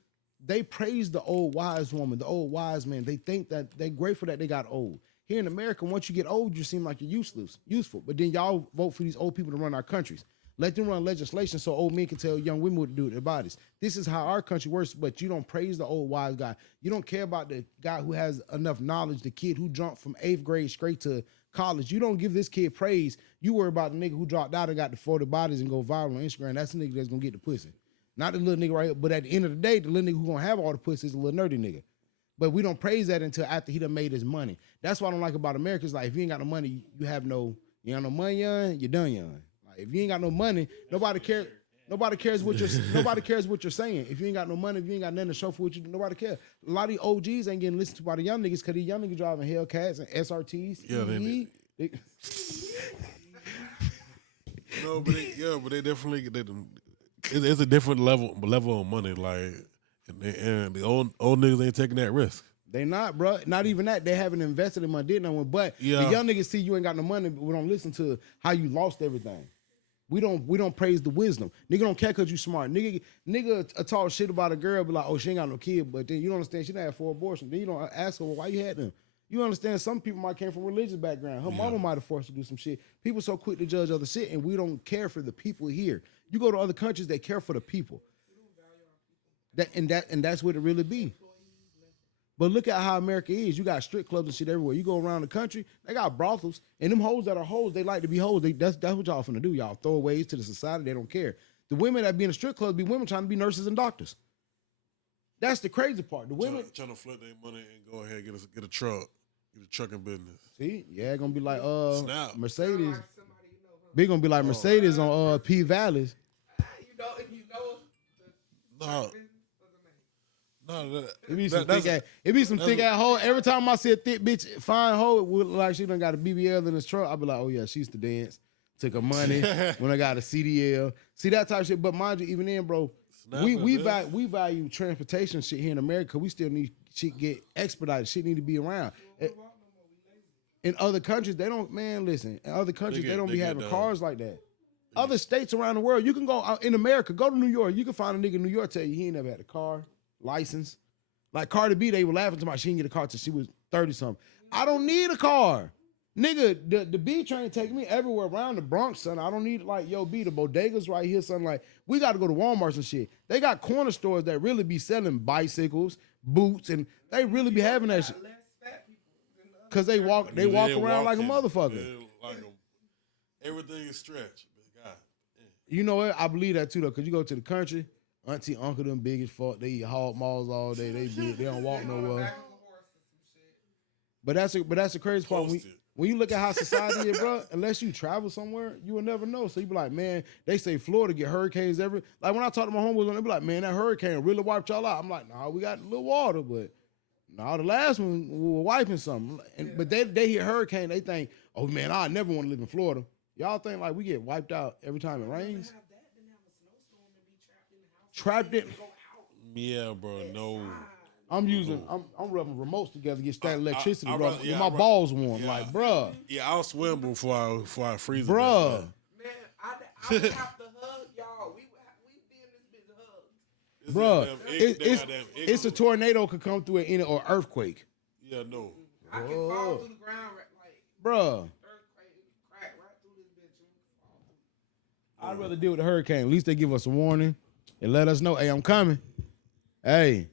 they praise the old wise woman, the old wise man. They think that they're grateful that they got old. Here in America, once you get old, you seem like you're useful. But then y'all vote for these old people to run our countries. Let them run legislation so old men can tell young women what to do with their bodies. This is how our country works, but you don't praise the old wise guy. You don't care about the guy who has enough knowledge, the kid who jumped from 8th grade straight to college. You don't give this kid praise. You worry about the nigga who dropped out and got the 40 bodies and go viral on Instagram. That's the nigga that's going to get the pussy. Not the little nigga right here, but at the end of the day, the little nigga who going to have all the pussy is a little nerdy nigga. But we don't praise that until after he done made his money. That's what I don't like about America. It's like, if you ain't got no money, you ain't got no money, young, you're done young. If you ain't got no money, nobody cares. Nobody cares what you're saying. If you ain't got no money, if you ain't got nothing to show for what you do, nobody cares. A lot of these OGs ain't getting listened to by the young niggas because these young niggas driving Hellcats and SRTs. Yeah, but they definitely it's a different level of money. Like, and the old niggas ain't taking that risk. They not, bro. Not even that. They haven't invested in money, did no one. But the young niggas see you ain't got no money, but we don't listen to how you lost everything. We don't praise the wisdom. Nigga don't care because you smart. Nigga talk shit about a girl, be like, oh, she ain't got no kid, but then you don't understand she done had 4 abortions. Then you don't ask her, well, why you had them? You understand some people might came from religious background. Her mama might have forced her to do some shit. People so quick to judge other shit, and we don't care for the people here. You go to other countries, they care for the people. That's what it really be. But look at how America is. You got strip clubs and shit everywhere. You go around the country, they got brothels. And them hoes that are hoes, they like to be hoes. That's what y'all finna do. Y'all throw aways to the society. They don't care. The women that be in the strip clubs be women trying to be nurses and doctors. That's the crazy part. The women trying to flip their money and go ahead and get a truck, get a trucking business. see, yeah, gonna be like Snap. Mercedes. Somebody you know, huh? Be gonna be like Mercedes on P Valleys. You know the No, business of the name. no, It be some thick ass. It be some thick ass hoe. Every time I see a thick bitch, fine hoe, it would look like she done got a BBL in his truck. I be like, oh yeah, she used to dance. Took her money when I got a CDL. See that type of shit. But mind you, even then, bro, we value transportation shit here in America. We still need shit get expedited. Shit need to be around. In other countries, they don't. Man, listen. In other countries, they don't be having cars like that. Other states around the world, you can go out in America. Go to New York. You can find a nigga in New York tell you he ain't never had a car, license. Like Cardi B, they were laughing to my she didn't get a car till she was 30 something. I don't need a car. Nigga, the B train take me everywhere around the Bronx, son. I don't need like, yo, B, the bodegas right here, son. Like, we got to go to Walmart's and shit. They got corner stores that really be selling bicycles, boots, and they really be having that shit. Cause they walk around like a motherfucker. Everything is stretched. God, you know what? I believe that too though. Cause you go to the country, auntie, uncle, them big as fuck. They eat hog maws all day. They big. They don't walk nowhere. But that's the crazy part. When you look at how society is, bro, unless you travel somewhere, you will never know. So you be like, man, they say Florida get hurricanes every. Like when I talk to my homeboys, they be like, man, that hurricane really wiped y'all out. I'm like, nah, we got a little water, but nah, the last one we were wiping something. But they hear hurricane, they think, oh man, I never want to live in Florida. Y'all think like we get wiped out every time it rains? Trapped in. yeah, bro, no. I'm rubbing remotes together to get static electricity, bro. My balls warm, like, bruh. Yeah, I'll swim before I freeze. Bruh. Man, I would have to hug y'all. We be in this bitch hugs. Bruh, it's a tornado could come through it or earthquake. Yeah, no. I can fall through the ground like Bruh. earthquake, crack right through this bitch. And fall through. I'd rather deal with the hurricane. At least they give us a warning and let us know, hey, I'm coming. Hey,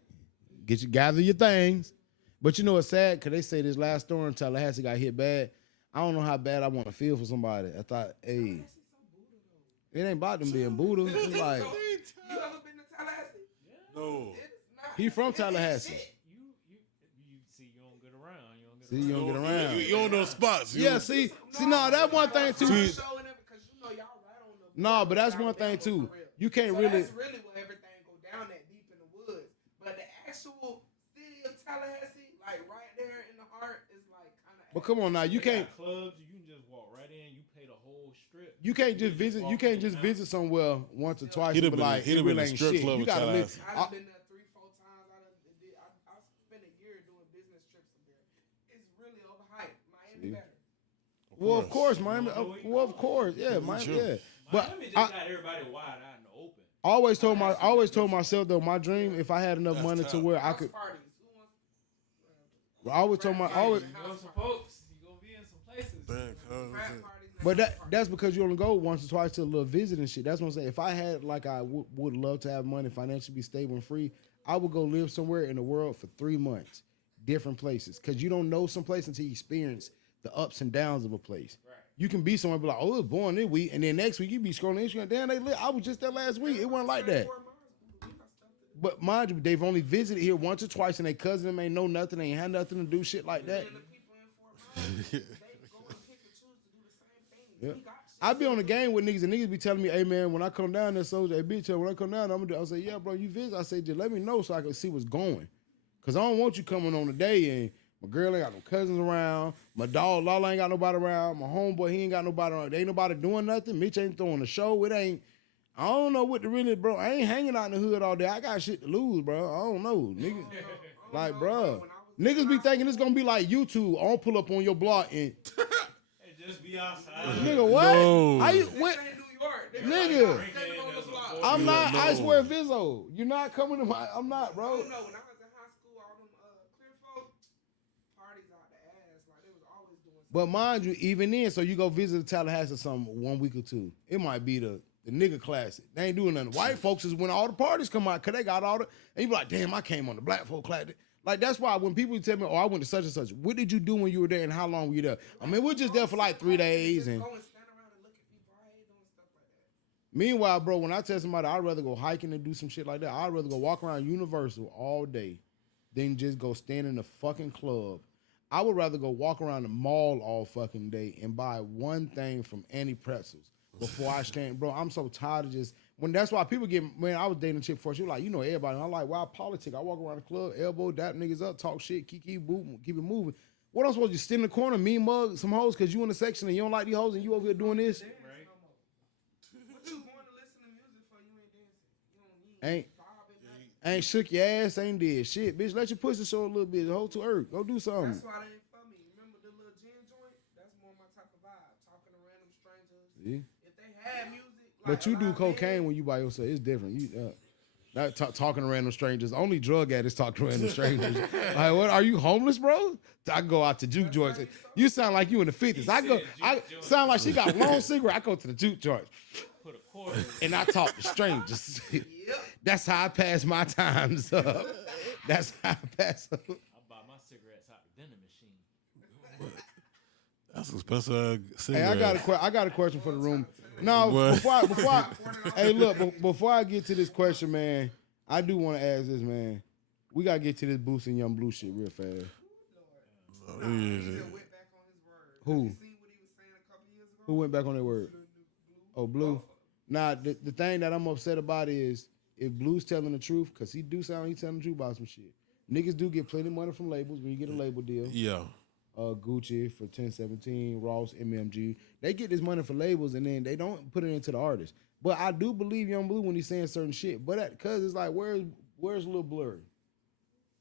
gather your things. But you know what's sad? Because they say this last storm, Tallahassee got hit bad. I don't know how bad I want to feel for somebody. I thought, hey, it ain't about them being Buddha. It's like, You ever been to Tallahassee? No. he from Tallahassee. You see, you don't get around. See, you don't get around. You don't know spots. Yeah, see, no, that's one thing too. Because you know y'all right on the. No, but that's one thing too. You can't really. That's really where everything go down that deep in the woods. But the actual city of Tallahassee, like right there in the heart, is like kind of. But come on now, you can't. Clubs, you can just walk right in. You pay the whole strip. You can't just visit. You can't just visit somewhere once or twice. He'd have and be been- like, he'd have it been really a ain't strip shit. club You in gotta live. Tallahassee. I've been there 3-4 times. I spent a year doing business trips up there. It's really overhyped. Miami better. Well, of course, Miami. Well, of course, yeah, Miami. Yeah, but Miami just I got everybody wide out in the open. always told myself though, my dream, if I had enough money to where I could. House parties. Who wants I always told my always. You know some folks. You gonna be in some places. frat parties? But that's because you only go once or twice to a little visit and shit. That's what I'm saying. If I had like I would love to have money, financially be stable and free, I would go live somewhere in the world for 3 months, different places, because you don't know some place until you experience the ups and downs of a place. Right. You can be somewhere and be like, oh, it was born this week, and then next week you be scrolling Instagram. Damn, I was just there last week. It wasn't like that. But mind you, they've only visited here once or twice, and their cousin them ain't know nothing. They ain't had nothing to do shit like that. Yeah. I be on the game with niggas, and niggas be telling me, hey, man, when I come down there, Soldier, hey, bitch, when I come down, I'm gonna do. I say, yeah, bro, you visit. I say, just let me know so I can see what's going. Because I don't want you coming on the day, and my girl ain't got no cousins around. My dog, Lala, ain't got nobody around. My homeboy, he ain't got nobody around. There ain't nobody doing nothing. Mitch ain't throwing a show. It ain't, I don't know what to really, bro. I ain't hanging out in the hood all day. I got shit to lose, bro. I don't know, nigga. Like, bro, niggas be thinking it's gonna be like YouTube. I'll pull up on your block and... Just be outside. Nigga, what? No. How you, This what? ain't New York. They Nigga. like, standing on the block. I'm not, No. I swear, Vizzo. You're not coming to my, I'm not, I bro. don't know. When I was in high school, all them clear folk parties out the ass. Like, they was always doing something. But mind you, even then, so you go visit Tallahassee some 1 week or two. It might be the nigga classic. They ain't doing nothing. White folks is when all the parties come out, because they got all the, and you be like, damn, I came on the black folk classic. Like, that's why when people tell me, oh, I went to such and such, what did you do when you were there and how long were you there? I mean, we're just there for like 3 days. And Go and stand around and look at people. I hate doing stuff like Meanwhile, bro, when I tell somebody I'd rather go hiking and do some shit like that, I'd rather go walk around Universal all day than just go stand in the fucking club. I would rather go walk around the mall all fucking day and buy one thing from Annie Pretzels before I stand. Bro, I'm so tired of just, that's why people get, man, I was dating a chick before. She was like, you know everybody. And I'm like, why politic? I walk around the club, elbow, dap niggas up, talk shit, keep it moving. What I'm supposed to sit in the corner, me mug some hoes because you in the section and you don't like these hoes and you over here doing this? What you going to listen to music for? You ain't dancing. Ain't shook your ass, ain't did shit. Bitch, let your pussy show a little bit. Hold to earth. Go do something. That's why they ain't for me. Remember the little gin joint? That's more my type of vibe. Talking to random strangers. Yeah. If they had music, But you do cocaine when you by yourself. It's different. You not talking to random strangers. Only drug addicts talk to random strangers. Like, what? Are you homeless, bro? I go out to juke joints. You sound like you in the 50s. I sound like she got long cigarette. I go to the juke joints. Put a quarter. And I talk to strangers. That's how I pass my times up. That's how I pass up. I buy my cigarettes out the vending machine. That's expensive. Hey, I got a question for the room. No, before I get to this question, man, I do want to ask this, man. We gotta get to this Boost and Young Blue shit real fast. Who? Who went back on their word? Oh, Blue. Nah, the thing that I'm upset about is if Blue's telling the truth, because he do sound like he's telling the truth about some shit. Niggas do get plenty of money from labels when you get a label deal. Yeah. Gucci for 1017, Ross, MMG. They get this money for labels and then they don't put it into the artist. But I do believe Young Blue when he's saying certain shit. But because it's like, where's Lil Blurry?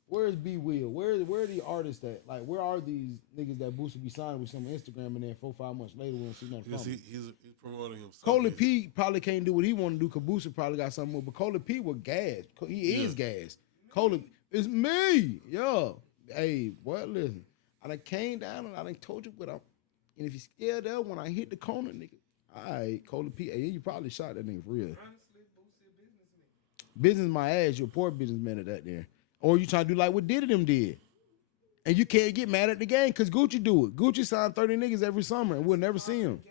Where's B Will? Where are the artists at? Like, where are these niggas that Boosie be signing with some Instagram and then 4-5 months later we don't see nothing from him? He's promoting himself. Coley P probably can't do what he want to do because Boosie probably got something more. But Coley P was gas. He is gas. Coley, it's me. Yo. Hey, boy, listen. I done came down and I done told you what I'm. And if you scared there when I hit the corner, nigga, all right, Coley P. Hey, you probably shot that nigga for real. Honestly, Boosie a businessman. Business my ass, you're a poor businessman at that there. Or you trying to do like what Diddy them did. And you can't get mad at the game because Gucci do it. Gucci signed 30 niggas every summer and we'll never see him.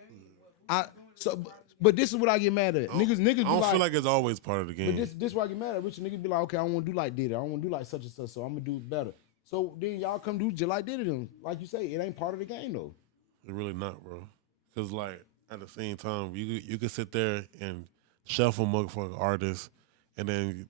But this is what I get mad at. Niggas I don't feel like it's always part of the game. But this is why I get mad at. Rich niggas be like, okay, I don't want to do like Diddy. I don't want to do like such and such, so I'm going to do it better. So then y'all come do just like Diddy them. Like you say, it ain't part of the game though. It's really not, bro. Because like at the same time, you could sit there and shuffle motherfucking artists, and then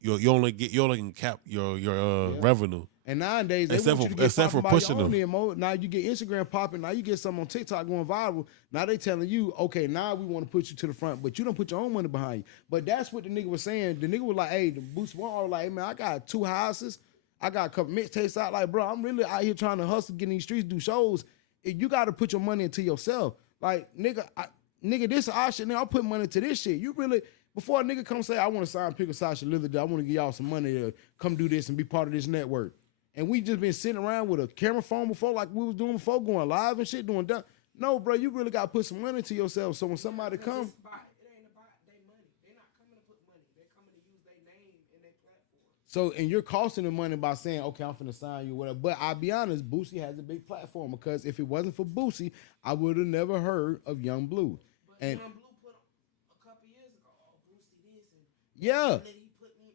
you only can cap your revenue. And nowadays, they want you to get except for pushing them. Now you get Instagram popping. Now you get something on TikTok going viral. Now they telling you, okay, now we want to put you to the front, but you don't put your own money behind you. But that's what the nigga was saying. The nigga was like, hey, the Boost one, like, hey, man, I got 2 houses. I got a couple mixtapes out. Like, bro, I'm really out here trying to hustle, get in these streets, do shows. You got to put your money into yourself. Like, nigga, this our shit. Nigga, I'll put money into this shit. You really, before a nigga come say, I want to sign Pickled Sausage Chronicles, I want to give y'all some money to come do this and be part of this network. And we just been sitting around with a camera phone before, like we was doing before, going live and shit, doing that. No, bro, you really got to put some money into yourself. So when somebody come, It ain't about their money. They're not coming to put money. They're coming to use their name and their platform. so, and you're costing them money by saying, okay, I'm finna sign you, whatever. But I'll be honest, Boosie has a big platform because if it wasn't for Boosie, I would have never heard of Young Blue. But And Young Blue put a couple years ago, oh, Boosie this and yeah. and then he put me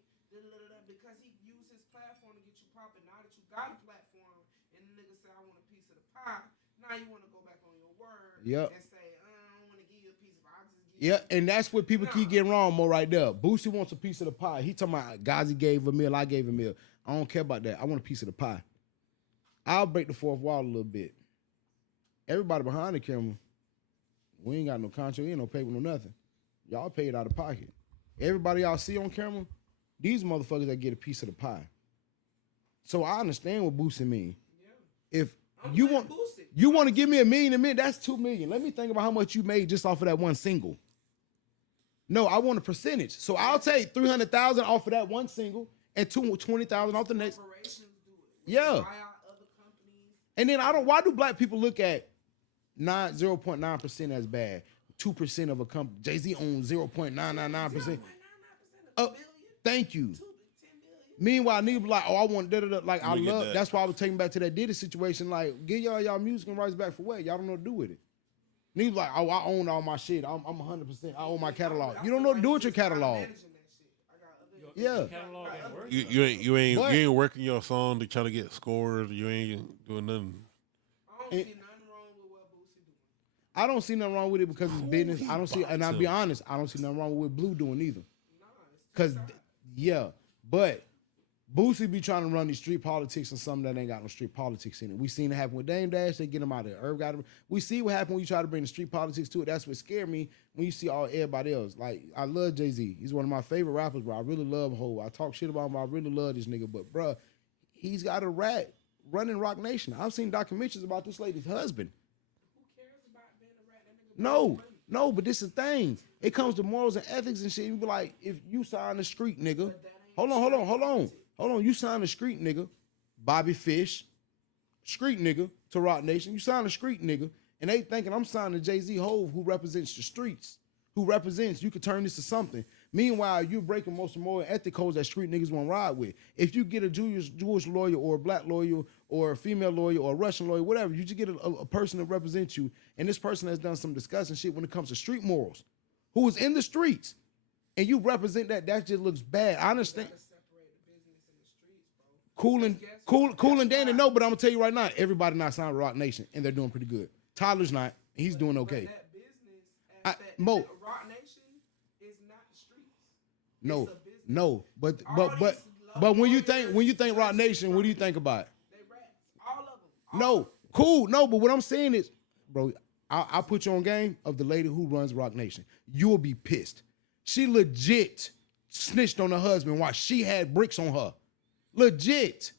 because he used his platform to get you popping. Now that you got a platform and the nigga say I want a piece of the pie, now you want to go back on your word and say I don't want to give you a piece of it. I'll just give you And that's what people keep getting wrong more right there. Boosie wants a piece of the pie. He talking about Gazi gave a meal, I gave a meal. I don't care about that. I want a piece of the pie. I'll break the fourth wall a little bit. Everybody behind the camera, we ain't got no contract, we ain't no paper, no nothing. Y'all paid out of pocket. Everybody y'all see on camera, these motherfuckers that get a piece of the pie. So I understand what Boosie mean. If you want to give me $1 million, that's $2 million. Let me think about how much you made just off of that one single. No, I want a percentage. So I'll take $300,000 off of that one single and $20,000 off the next. corporations do it. Yeah. Buy out other companies. And then why do black people look at 0.9% as bad? 2% of a company. Jay-Z owns 0.999%. Thank you. Meanwhile, niggas be like, oh, I want da-da-da. Like, I love, that's why I was taking back to that Diddy situation. Like, give y'all music and rights back for what? Y'all don't know what to do with it. Niggas like, oh, I own all my shit. I'm 100%. I own my catalog. You don't know what to do with your catalog. Yeah. You ain't working your song to try to get scores. You ain't doing nothing. I don't see nothing wrong with it because it's business. I don't see, and I'll be honest, I don't see nothing wrong with Blue doing either. Cause yeah, but Boosie be trying to run these street politics and something that ain't got no street politics in it. We seen it happen with Dame Dash. They get him out of there. Herb got him. We see what happened when you try to bring the street politics to it. That's what scared me when you see all everybody else. Like, I love Jay-Z. He's one of my favorite rappers, bro. I really love Ho. I talk shit about him. I really love this nigga. But, bro, he's got a rat running Rock Nation. I've seen documentaries about this lady's husband. No, but this is the thing. It comes to morals and ethics and shit. You be like, if you sign the street nigga, hold on. You sign the street nigga, Bobby Fish, street nigga to Rock Nation. You sign the street nigga, and they thinking I'm signing Jay-Z Hove, who represents the streets, who represents you could turn this to something. Meanwhile, you're breaking most of the moral ethic codes that street niggas want to ride with. If you get a Jewish lawyer or a black lawyer or a female lawyer or a Russian lawyer, whatever, you just get a person that represents you, and this person has done some disgusting shit when it comes to street morals, who is in the streets, and you represent that just looks bad. I understand. Cool and Danny, no, but I'm gonna tell you right now, everybody not signed Rock Nation, and they're doing pretty good. Tyler's not, he's doing okay. Rock Nation is not the streets. No, but when you think Rock Nation, what do you think about? They rats, all of them. No, cool, no, but what I'm saying is, bro, I'll put you on game of the lady who runs Rock Nation. You will be pissed. She legit snitched on her husband while she had bricks on her. Legit.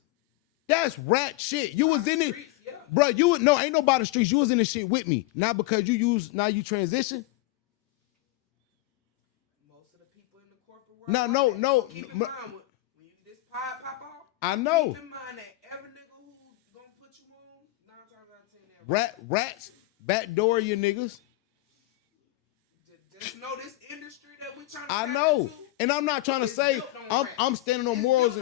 That's rat shit. You was in it, yeah. Bro. Ain't nobody the streets. You was in this shit with me. Not because you transition. Most of the people in the corporate world. No. Keep in mind when this pod pop off. I know. Keep in mind that every nigga who's gonna put you on 9 times out of 10. Rats, backdoor you niggas. Just know this industry that we trying to. I know, and I'm not trying to say I'm standing on morals.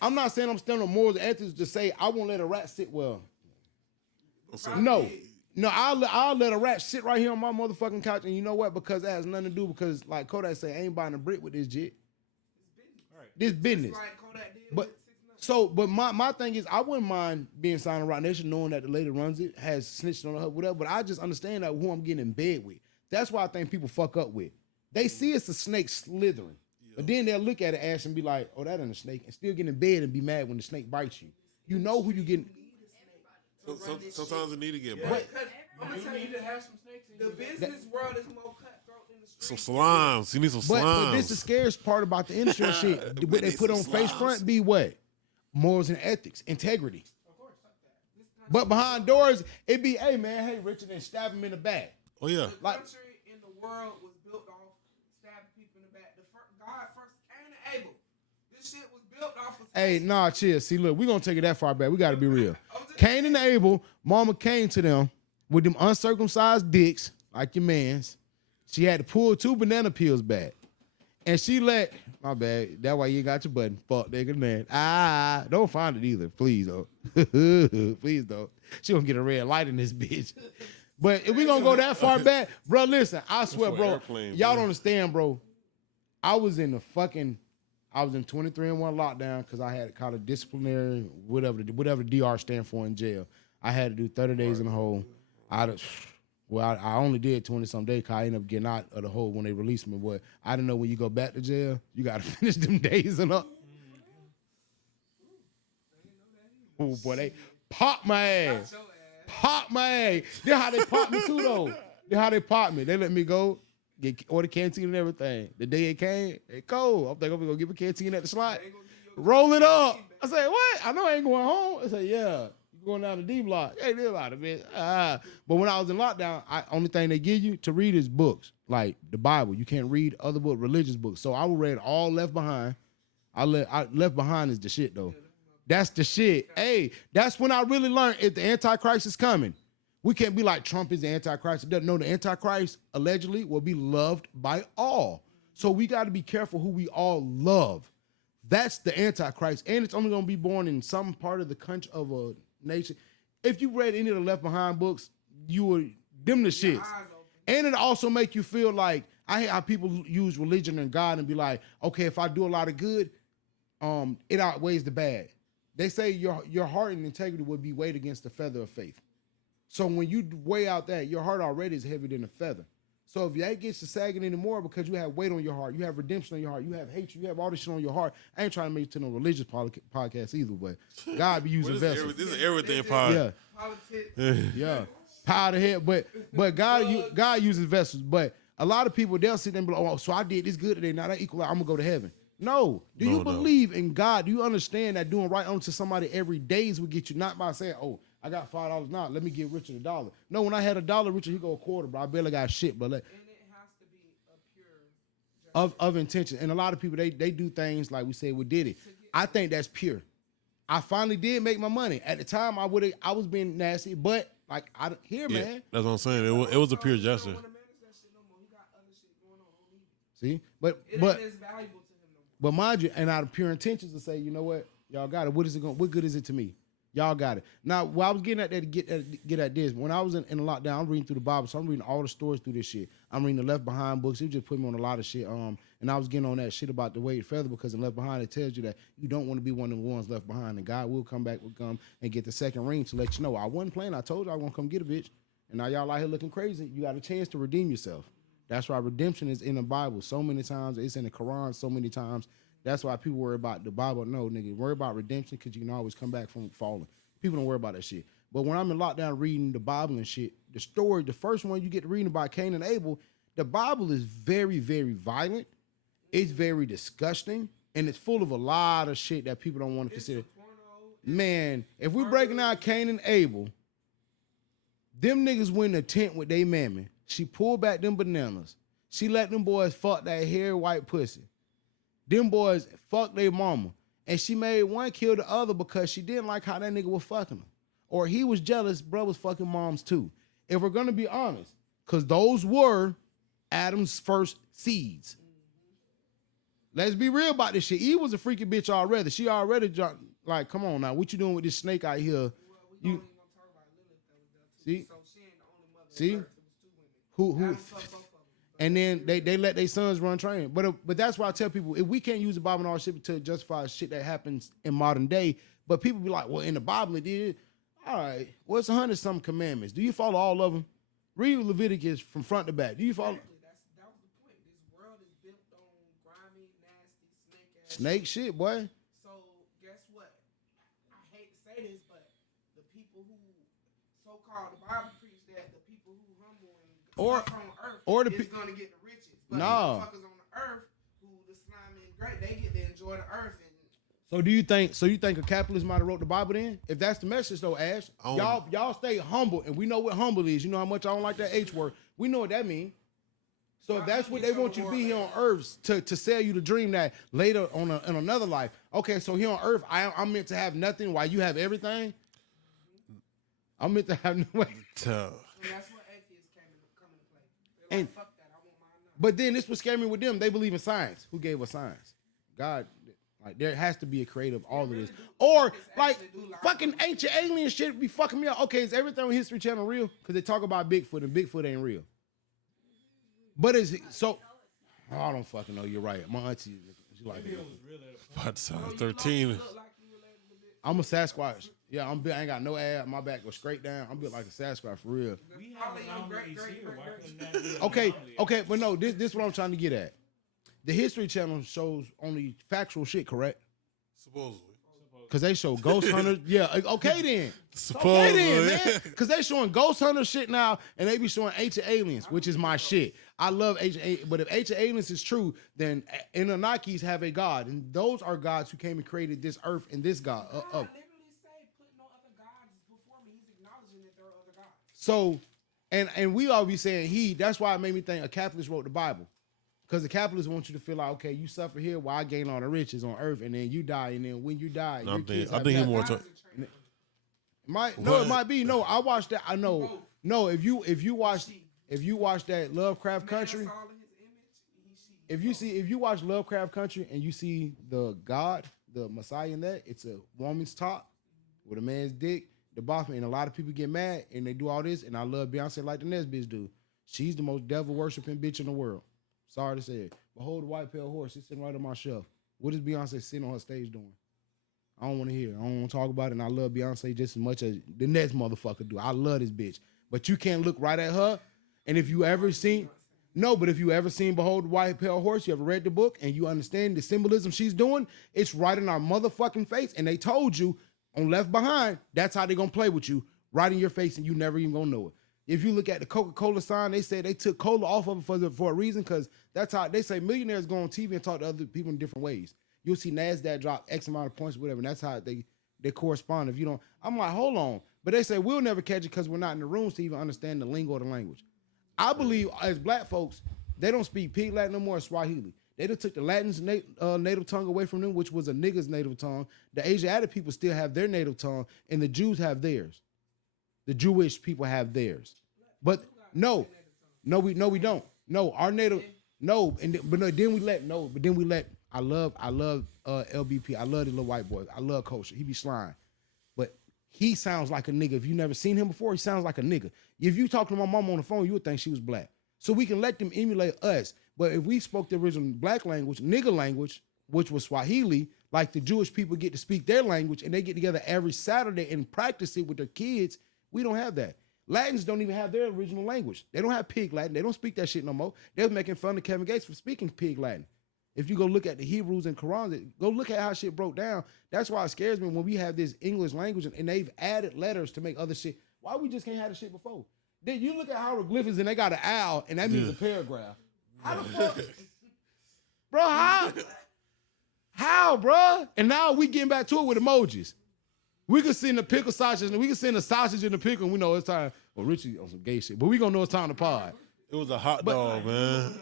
I'm not saying I'm standing on morals and ethics to say I won't let a rat sit well. No, I'll let a rat sit right here on my motherfucking couch, and you know what? Because that has nothing to do. Because like Kodak say, I ain't buying a brick with this shit. This business. Like Kodak did but my thing is, I wouldn't mind being signed to Rock Nation, knowing that the lady runs it, has snitched on her, whatever. But I just understand that who I'm getting in bed with. That's why I think people fuck up with. They see it's a snake slithering. But then they'll look at it, Ash, and be like, oh, that ain't a snake, and still get in bed and be mad when the snake bites you. You know who you getting. Sometimes it need to get bite. I'm going to tell you to have some snakes in the business world is more cutthroat than the street. Some slimes. You need some slimes. But this is the scariest part about the industry and shit. What they put on face front be what? Morals and ethics, integrity. Of course, but behind doors, it be, hey, man, hey, Richard, and stab him in the back. Oh, yeah. The country in the world was built off stabbing people in the back. God first Cain and Abel. This shit was built off of. Hey, nah, chill. See, look, we're going to take it that far back. We got to be real. Cain and Abel, mama came to them with them uncircumcised dicks, like your man's. She had to pull 2 banana peels back. And she let, my bad, that's why you ain't got your button. Fuck, nigga, man. Don't find it either. Please, though. Please, though. She gonna get a red light in this bitch. But if we gonna go that far back, bro, listen, I swear, bro, y'all don't understand, bro. I was in 23-1 lockdown because I had caught a disciplinary, whatever DR stand for in jail. I had to do 30 days in the hole. I only did 20-some days because I ended up getting out of the hole when they released me. But I didn't know when you go back to jail, you got to finish them days and up. Oh, boy, they popped my ass. Pop my ass. That's how they popped me, too, though. That's how they popped me. They let me go, order canteen and everything. The day it came, it cold. I'm thinking I'm going to give a canteen at the slot. Roll it up. I said, what? I know I ain't going home. I said, yeah. Going down the D block. Hey, there's a lot of it. But when I was in lockdown, only thing they give you to read is books, like the Bible. You can't read other book, religious books. So I read all Left Behind. Left Behind is the shit, though. That's the shit. Hey, that's when I really learned if the Antichrist is coming. We can't be like Trump is the Antichrist. No, the Antichrist allegedly will be loved by all. So we got to be careful who we all love. That's the Antichrist. And it's only going to be born in some part of the country of a nation. If you read any of the Left Behind books, you would them the shits. And it also make you feel like, I hate how people use religion and God and be like, okay, if I do a lot of good, it outweighs the bad. They say your heart and integrity would be weighed against the feather of faith. So when you weigh out that, your heart already is heavier than a feather. So if you ain't gets to sagging anymore because you have weight on your heart, you have redemption on your heart, you have hatred, you have all this shit on your heart. I ain't trying to make it to no religious podcast either, but God be using vessels. This is everything pod. Yeah. Politics. Yeah. Power to head. But God uses vessels. But a lot of people, they'll sit there and be like, oh, so I did this good today. Now that equal, I'm going to go to heaven. No. Do you believe in God? Do you understand that doing right unto somebody every day will get you, not by saying, oh, I got $5 now, let me give Richard $1. No, when I had $1, Richard, he go a quarter, bro. I barely got shit, but like, And it has to be a pure of intention. And a lot of people, they do things like we said we did it. I think that's pure. I finally did make my money. At the time, I was being nasty, but like man. That's what I'm saying. It was a pure gesture. He don't want to manage that shit no more. He got other shit going on. Don't need it. See, but It ain't as valuable to him no more. but mind you, and out of pure intentions to say, you know what, y'all got it. What good is it to me? Y'all got it. Now, while I was getting at that to get at this, when I was in the lockdown, I'm reading through the Bible, so I'm reading all the stories through this shit. I'm reading the Left Behind books. It just put me on a lot of shit. And I was getting on that shit about the weighted feather because in Left Behind it tells you that you don't want to be one of the ones left behind, and God will come and get the second ring to let you know I wasn't playing. I told you I was gonna come get a bitch, and now y'all out here looking crazy. You got a chance to redeem yourself. That's why redemption is in the Bible so many times. It's in the Quran so many times. That's why people worry about the Bible. No, nigga, worry about redemption because you can always come back from falling. People don't worry about that shit. But when I'm in lockdown reading the Bible and shit, the first one you get to reading about Cain and Abel, the Bible is very, very violent. It's very disgusting. And it's full of a lot of shit that people don't want to consider. Man, if we breaking out Cain and Abel, them niggas went in a tent with they mammy. She pulled back them bananas. She let them boys fuck that hairy white pussy. Them boys fucked their mama. And she made one kill the other because she didn't like how that nigga was fucking her. Or he was jealous, bro was fucking moms too. If we're gonna be honest, because those were Adam's first seeds. Let's be real about this shit. Eve was a freaky bitch already. She already like, come on now, what you doing with this snake out here? Well, we don't even gonna talk about Lilith that was there too. See? So she ain't the only mother. See? It was 2 women. Who Adam fucked both of them. and then they let their sons run train. But that's why I tell people, if we can't use the Bible and all shit to justify shit that happens in modern day, but people be like, well, in the Bible it did. All right, well, it's 100-something commandments. Do you follow all of them? Read Leviticus from front to back. Do you follow? Exactly. That was the point. This world is built on grimy, nasty, snake Shit, boy. So guess what? I hate to say this, but the people who so-called the Bible preach that the people who humble and suffer on earth is gonna get the riches. But the motherfuckers on the earth who the slimy and great, they get to enjoy the earth. And So do you think a capitalist might have wrote the Bible then? If that's the message though, Ash, y'all stay humble, and we know what humble is. You know how much I don't like that H word. We know what that means. So if that's what they want you to be here on earth to sell you the dream that later in another life. Okay, so here on earth, I'm meant to have nothing while you have everything. I'm meant to have no way. and that's what atheists come into play. They're And- like, fuck that, I want mine now. But then this was scamming with them. They believe in science. Who gave us science? God. Like there has to be a creator of all of this. Or like fucking ancient alien shit be fucking me up. Okay, is everything on History Channel real? Because they talk about Bigfoot and Bigfoot ain't real. But is it so? Oh, I don't fucking know. You're right. My auntie, she like Maybe it that. was really About size 13. Look like you related to bit. I'm a Sasquatch. Yeah, I'm built. I ain't got no ass. My back goes straight down. I'm built like a Sasquatch for real. We have Probably your anomalies great, here. great, Why great, couldn't that be an Okay, anomaly? okay, but no, this is what I'm trying to get at. The History Channel shows only factual shit, correct? Supposedly. Because they show ghost hunters. Yeah, okay then. Supposedly. Okay then, man. Because they showing ghost hunter shit now, and they be showing ancient aliens, which is my shit. I love ancient, but if ancient aliens is true, then Anunnakis have a god, and those are gods who came and created this earth and this god. God literally say, put no other gods before me. He's acknowledging that there are other gods. So, and we all be saying he. That's why it made me think a capitalist wrote the Bible. Because the capitalists want you to feel like, okay, you suffer here while I gain all the riches on earth, and then you die, and then when you die, No, your I kids think have he nothing. more. God is a trainer. It might be. No, I watched that. I know. No, if you watch that Lovecraft Country, Man saw in his image, he see if you watch Lovecraft Country and you see the God, the Messiah in that, it's a woman's top with a man's dick, the bottom, and a lot of people get mad and they do all this, and I love Beyonce like the next bitch do. She's the most devil worshiping bitch in the world. Sorry to say it. Behold the white pale horse. It's sitting right on my shelf. What is Beyonce sitting on her stage doing? I don't want to hear. I don't want to talk about it. And I love Beyonce just as much as the next motherfucker do. I love this bitch. But you can't look right at her. And if you ever seen, but if you ever seen Behold the White Pale Horse, you ever read the book and you understand the symbolism she's doing, it's right in our motherfucking face. And they told you on Left Behind, that's how they gonna play with you, right in your face, and you never even gonna know it. If you look at the Coca-Cola sign, they say they took cola off of it for a reason, because that's how they say millionaires go on TV and talk to other people in different ways. You'll see NASDAQ drop X amount of points, whatever, and that's how they correspond. If you don't, I'm like, hold on. But they say we'll never catch it because we're not in the rooms to even understand the lingo of the language. I believe as black folks, they don't speak Pig Latin no more, Swahili. They done took the Latins' native tongue away from them, which was a nigga's native tongue. The Asiatic people still have their native tongue, and the Jews have theirs. The Jewish people have theirs. But no, we don't. No, our native, no, but then we let. I love LBP. I love the little white boy. I love Culture. He be slime, but he sounds like a nigga. If you never seen him before, he sounds like a nigga. If you talk to my mom on the phone, you would think she was black. So we can let them emulate us. But if we spoke the original black language, nigga language, which was Swahili, like the Jewish people get to speak their language and they get together every Saturday and practice it with their kids, we don't have that. Latins don't even have their original language. They don't have Pig Latin. They don't speak that shit no more. They was making fun of Kevin Gates for speaking Pig Latin. If you go look at the Hebrews and Quran, go look at how shit broke down. That's why it scares me when we have this English language and they've added letters to make other shit. Why we just can't have the shit before? Then you look at hieroglyphics and they got an owl and that means a paragraph. How the fuck? Bro, how? How, bro? And now we getting back to it with emojis. We could send the pickle sausage and we can send the sausage and the pickle and we know it's time. Well, Richie on some gay shit, but we gonna know it's time to pod. It was a hot dog, man.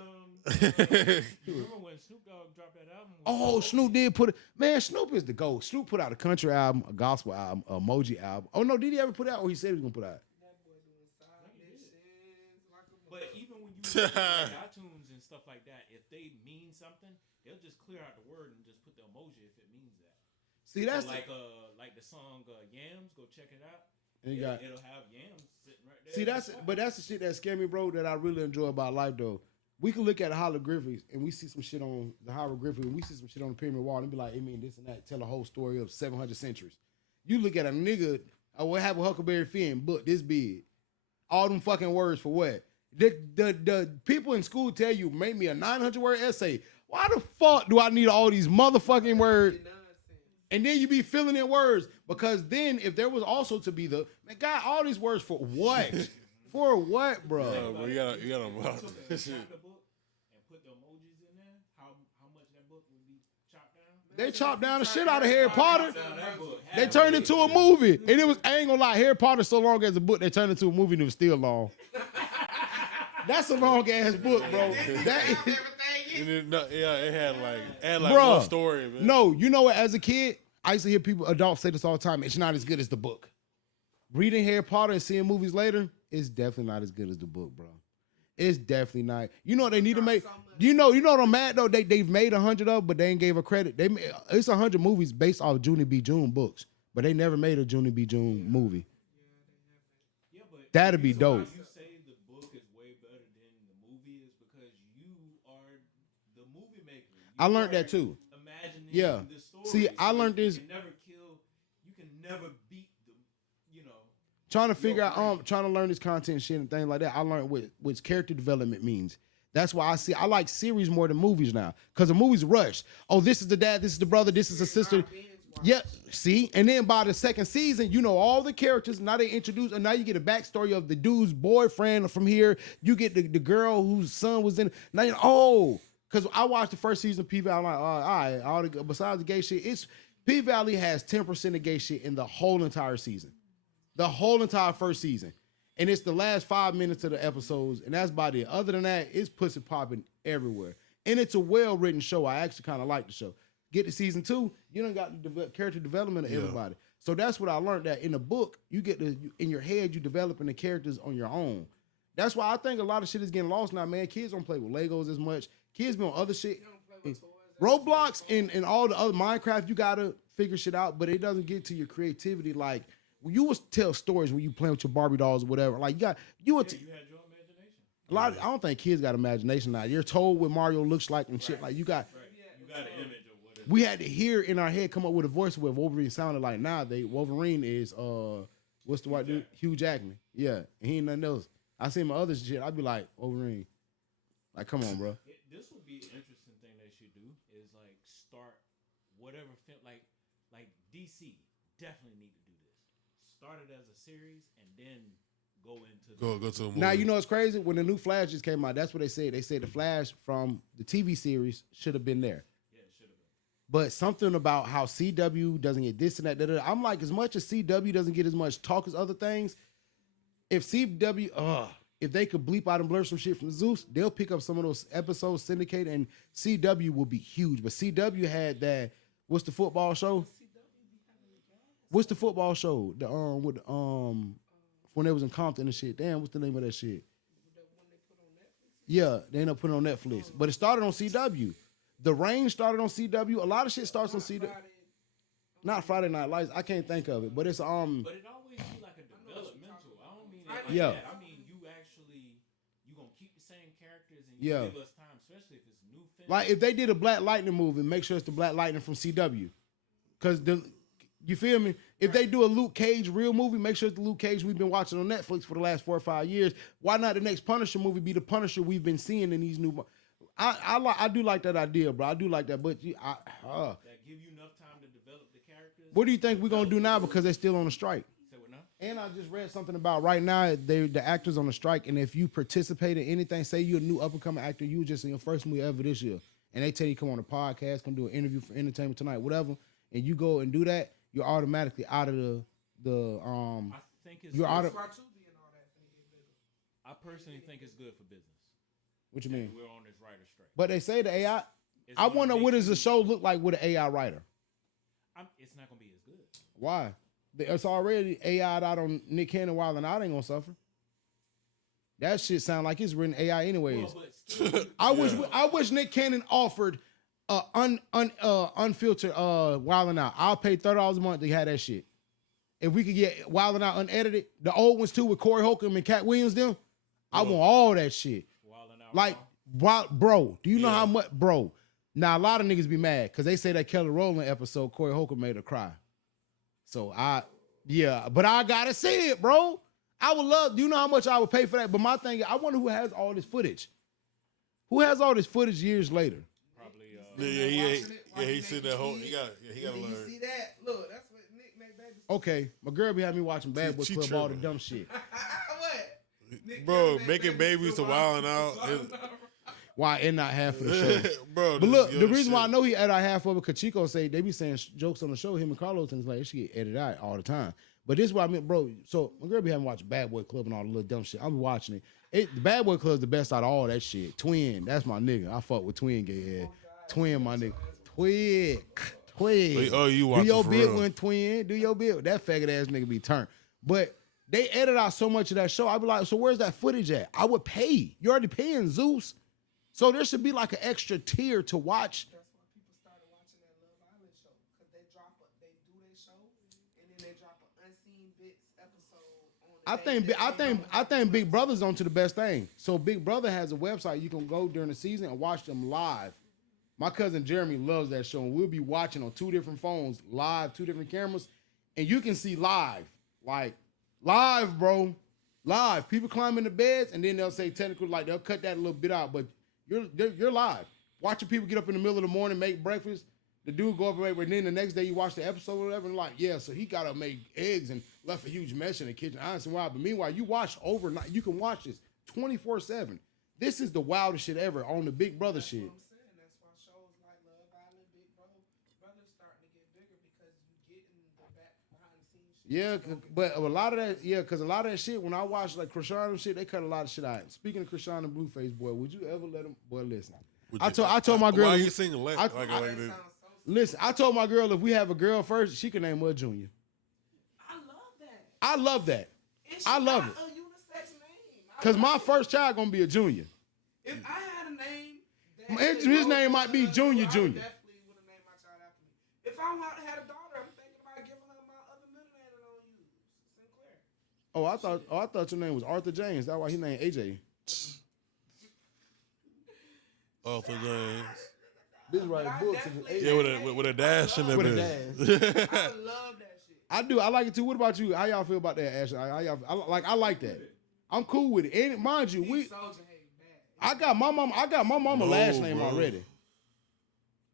Remember when Snoop Dogg dropped that album? Oh, Snoop did put it. Man, Snoop is the GOAT. Snoop put out a country album, a gospel album, an emoji album. Oh no, did he ever put out? Or he said he was gonna put out? But even when you look at iTunes and stuff like that, if they mean something, they'll just clear out the word and just put the emoji if it means that. See, that's so like the song Yams. Go check it out. It'll have yams sitting right there. See, that's the shit that scared me, bro. That I really enjoy about life, though. We can look at the hieroglyphics and we see some shit on the hieroglyphics and we see some shit on the pyramid wall and be like, it mean this and that. Tell a whole story of 700 centuries. You look at a nigga, what happened with Huckleberry Finn, book this big. All them fucking words for what? The people in school tell you, make me a 900-word essay. Why the fuck do I need all these motherfucking words? And then you be filling in words. Because then if there was also to be man, God, all these words for what? For what, bro? Bro, you gotta this shit. And put the emojis in there, how much that book would be chopped down? They chopped down the shit out of Harry Potter. They turned it into a movie. And it was, I ain't gonna lie, Harry Potter so long as a book, they turned it into a movie and it was still long. That's a long ass book, bro. That is, it had like bruh, one story, man. No, you know what? As a kid, I used to hear adults say this all the time. It's not as good as the book. Reading Harry Potter and seeing movies later, it's definitely not as good as the book, bro. It's definitely not. You know what they need to make? You know what I'm mad though? They've made 100 of, but they ain't gave her credit. It's 100 movies based off Junie B. June books, but they never made a Junie B. June movie. Yeah, but that'd be dope. You say the book is way better than the movie is because you are the movie maker. I learned that too. Imagining the story. See, I learned this. You can never beat the, Trying to figure out, trying to learn this content and shit and things like that. I learned what character development means. That's why I like series more than movies now. Because the movies rush. Oh, this is the dad, this is the brother, this is the sister. Yeah, see? And then by the second season, you know all the characters. Now they introduce, and now you get a backstory of the dude's boyfriend from here. You get the girl whose son was in. Now you're, because I watched the first season of P-Valley. I'm like, all right, besides the gay shit, P-Valley has 10% of gay shit in the whole entire season. The whole entire first season. And it's the last 5 minutes of the episodes, and that's about it. Other than that, it's pussy popping everywhere. And it's a well-written show. I actually kind of like the show. Get to season 2, you done got the character development of everybody. So that's what I learned, that in the book, you get in your head, you developing the characters on your own. That's why I think a lot of shit is getting lost now, man. Kids don't play with Legos as much. Kids be on other shit. Roblox and all the other Minecraft, you got to figure shit out, but it doesn't get to your creativity like... You would tell stories when you playing with your Barbie dolls or whatever. Like you had your imagination. I don't think kids got imagination now. You're told what Mario looks like and shit. Like you got an image of what it is. we had to hear in our head come up with a voice where Wolverine sounded like. Now Wolverine is what's the white dude? Hugh Jackman. Yeah, and he ain't nothing else. I see my other shit. I'd be like Wolverine. Like, come on, bro. This would be an interesting thing they should do is like start whatever film like DC definitely need to do this. Start it as a series and then go into go to a movie. Now you know it's crazy when the new Flash just came out. That's what they said. They said the Flash from the TV series should have been there. Yeah, it should have been. But something about how CW doesn't get this and that. I'm like, as much as CW doesn't get as much talk as other things, if CW, if they could bleep out and blur some shit from Zeus, they'll pick up some of those episodes, syndicate, and CW will be huge. But CW had that. What's the football show? What's the football show? The with when they was in Compton and shit. Damn, what's the name of that shit? Yeah, they ended up putting it on Netflix, but it started on CW. The Rain started on CW. A lot of shit starts on CW. Not Friday Night Lights. I can't think of it, but it's But it always be like a developmental. I don't mean it like Yeah. that. I mean you gonna keep the same characters and you give us time, especially if it's new film. like if they did a Black Lightning movie, make sure it's the Black Lightning from CW, because you feel me? If they do a Luke Cage real movie, make sure it's the Luke Cage we've been watching on Netflix for the last 4 or 5 years. Why not the next Punisher movie be the Punisher we've been seeing in these new? I do like that idea, bro. I do like that, but that give you enough time to develop the characters. what do you think we're gonna do now because they're still on the strike? Say what now? And I just read something about right now the actors on the strike, and if you participate in anything, say you're a new up and coming actor, you were just in your first movie ever this year, and they tell you come on a podcast, come do an interview for Entertainment Tonight, whatever, and you go and do that, you're automatically out of the I think it's you're out of. Why Tubi and all that finna get bigger? I personally think it's good for business. What you mean? We're on this writer strike. But they say the AI. It's I gonna wonder make what does you- the show look like with an AI writer? It's not gonna be as good. Why? It's already AI'd out on Nick Cannon, Wild and Out ain't gonna suffer. That shit sound like it's written AI anyways. Well, but still, I wish Nick Cannon offered unfiltered Wild and Out. I'll pay $30 a month to have that shit. If we could get Wild and Out unedited, the old ones too with Corey Holcomb and Cat Williams them, I want all that shit. Wild and Out Like, bro, do you know how much, bro? Now a lot of niggas be mad because they say that Kelly Rowland episode, Corey Holcomb made her cry. So but I gotta see it, bro. I would love. Do you know how much I would pay for that? But my thing is, I wonder who has all this footage. Who has all this footage years later? probably he said that whole. He got You learn. see that? Look, that's what Nick made baby. Okay, my girl be having me watching Bad Boy She Club, all the tripping. dumb shit. What? Nick Bro, made making babies to Wild and Out. Why and not half of the show? Bro, But this look, young the reason why I shit. know he edited half of it, because Chico say they be saying jokes on the show, him and Carlos, and it's like, it should get edited out all the time. But this is what I mean, bro. So my girl be having me watch Bad Boy Club and all the little dumb shit. I'm watching it. The Bad Boy Club is the best out of all that shit. Twin, that's my nigga. I fuck with Twin gay head. Twin, my nigga. Twin. Oh, you Do watching your for bit real. when Twin. Do your bit. That faggot ass nigga be turned. But they edit out so much of that show. I be like, so where's that footage at? I would pay. You're already paying Zeus. So there should be like an extra tier to watch. That's why people started watching that Love Island show, because they do their show, and then they drop an unseen bits episode on. I think Big Brother's onto the best thing. So Big Brother has a website you can go during the season and watch them live. My cousin Jeremy loves that show, and we'll be watching on 2 different phones, live, 2 different cameras, and you can see live, like live, bro, live. People climb in the beds, and then they'll say technical, like they'll cut that a little bit out, but you're live. Watching people get up in the middle of the morning, make breakfast. The dude go up and make, and then the next day you watch the episode or whatever, and like, yeah, so he gotta make eggs and left a huge mess in the kitchen. I understand why, but meanwhile, you watch overnight. You can watch this 24/7. This is the wildest shit ever on the Big Brother shit. That's what I'm saying. That's why shows like Love Island, Big Brother's starting to get bigger, because you get in the back behind the scenes shit. Yeah, but a lot of that, because a lot of that shit, when I watch like Krishan and shit, they cut a lot of shit out. Speaking of Krishan and Blueface, boy, would you ever let him? Boy, listen. I told my girl. Why are you singing like I- that? Listen, I told my girl if we have a girl first, she can name her Junior. I love that. I love that. And she I love got it. a unisex name. I Cause love my it. first child gonna be a Junior. If I had a name, His name might be Junior I Junior. definitely would have named my child after me. If I had a daughter, I'm thinking about giving her my other middle name that I don't use, Sinclair. I thought your name was Arthur James. That's why he named AJ. Author James. Bitch write books in the Yeah, 80s. with a dash in there. With a dash. I love that shit. I do. I like it too. What about you? How y'all feel about that, Ashley? I like that. I'm cool with it. And mind you, I got my mama last name already.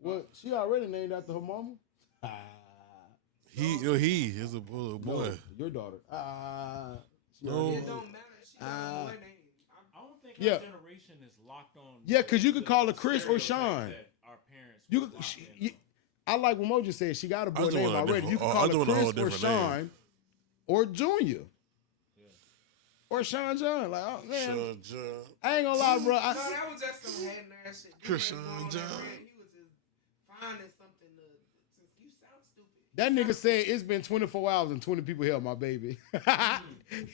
What? She already named after her mama? He is a boy. No, your daughter. No. It don't matter. She got a boy name. I don't think our generation is locked on. Yeah, because you could call her Chris or Sean. Our parents. I like what Mojo said. She got a boy name already. You can call her Chris or Sean or Junior. Or Sean John. Like, oh, man. Sean John. I ain't gonna lie, bro. No, that was just some hating ass shit. Chris Sean John. He was just finding something to you sound stupid. That nigga said it's been 24 hours and 20 people held my baby.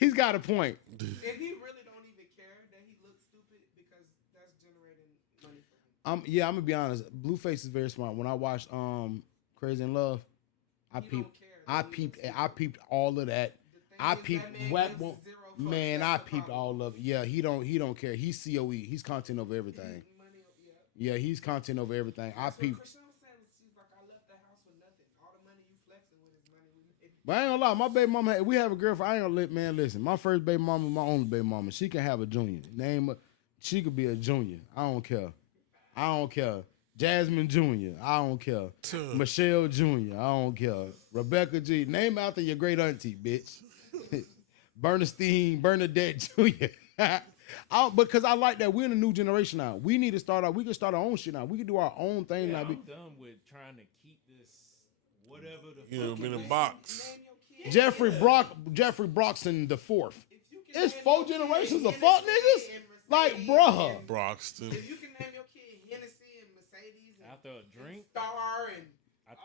He's got a point. And he really don't even care that he looks stupid because that's generating money for him. I'm gonna be honest. Blueface is very smart. When I watched Crazy in Love, I peeped all of that. I peeped I peeped all of it. Yeah, he don't care. He's COE. He's content over everything. Yeah, he's content over everything. I peeped. But I ain't gonna lie, my baby mama, we have a girlfriend. I ain't gonna listen. My first baby mama, my only baby mama, she can have a junior. She could be a junior. I don't care. Jasmine Jr. I don't care. Michelle Jr. I don't care. Rebecca G. Name after your great auntie, bitch. Bernadette Jr. Because I like that we're in a new generation now. We need to start out. We can start our own shit now. We can do our own thing now. I'm done with trying to keep this whatever the in a box. Jeffrey Broxton the fourth. It's 4 generations of fuck niggas. Like, bruh. Broxton. If you can name your kid Hennessy and Mercedes and after a drink, Star and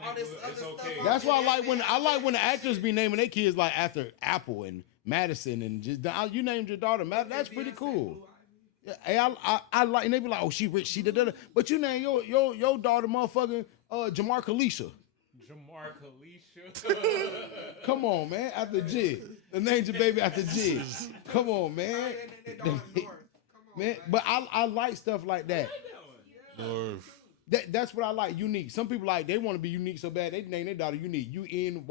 all this other stuff. That's why I like when the actors be naming their kids like after Apple and Madison and just you named your daughter Madison. That's pretty cool. Yeah, hey, I like, and they be like, oh, she rich, she da. But you name your daughter motherfucking Jamar Kalisha. Come on, man. After G. The named your baby after G. Come on, man. Man, but I like stuff like that. That's what I like. Unique. Some people like they want to be unique so bad they name their daughter Unique. UNYIKCKUE.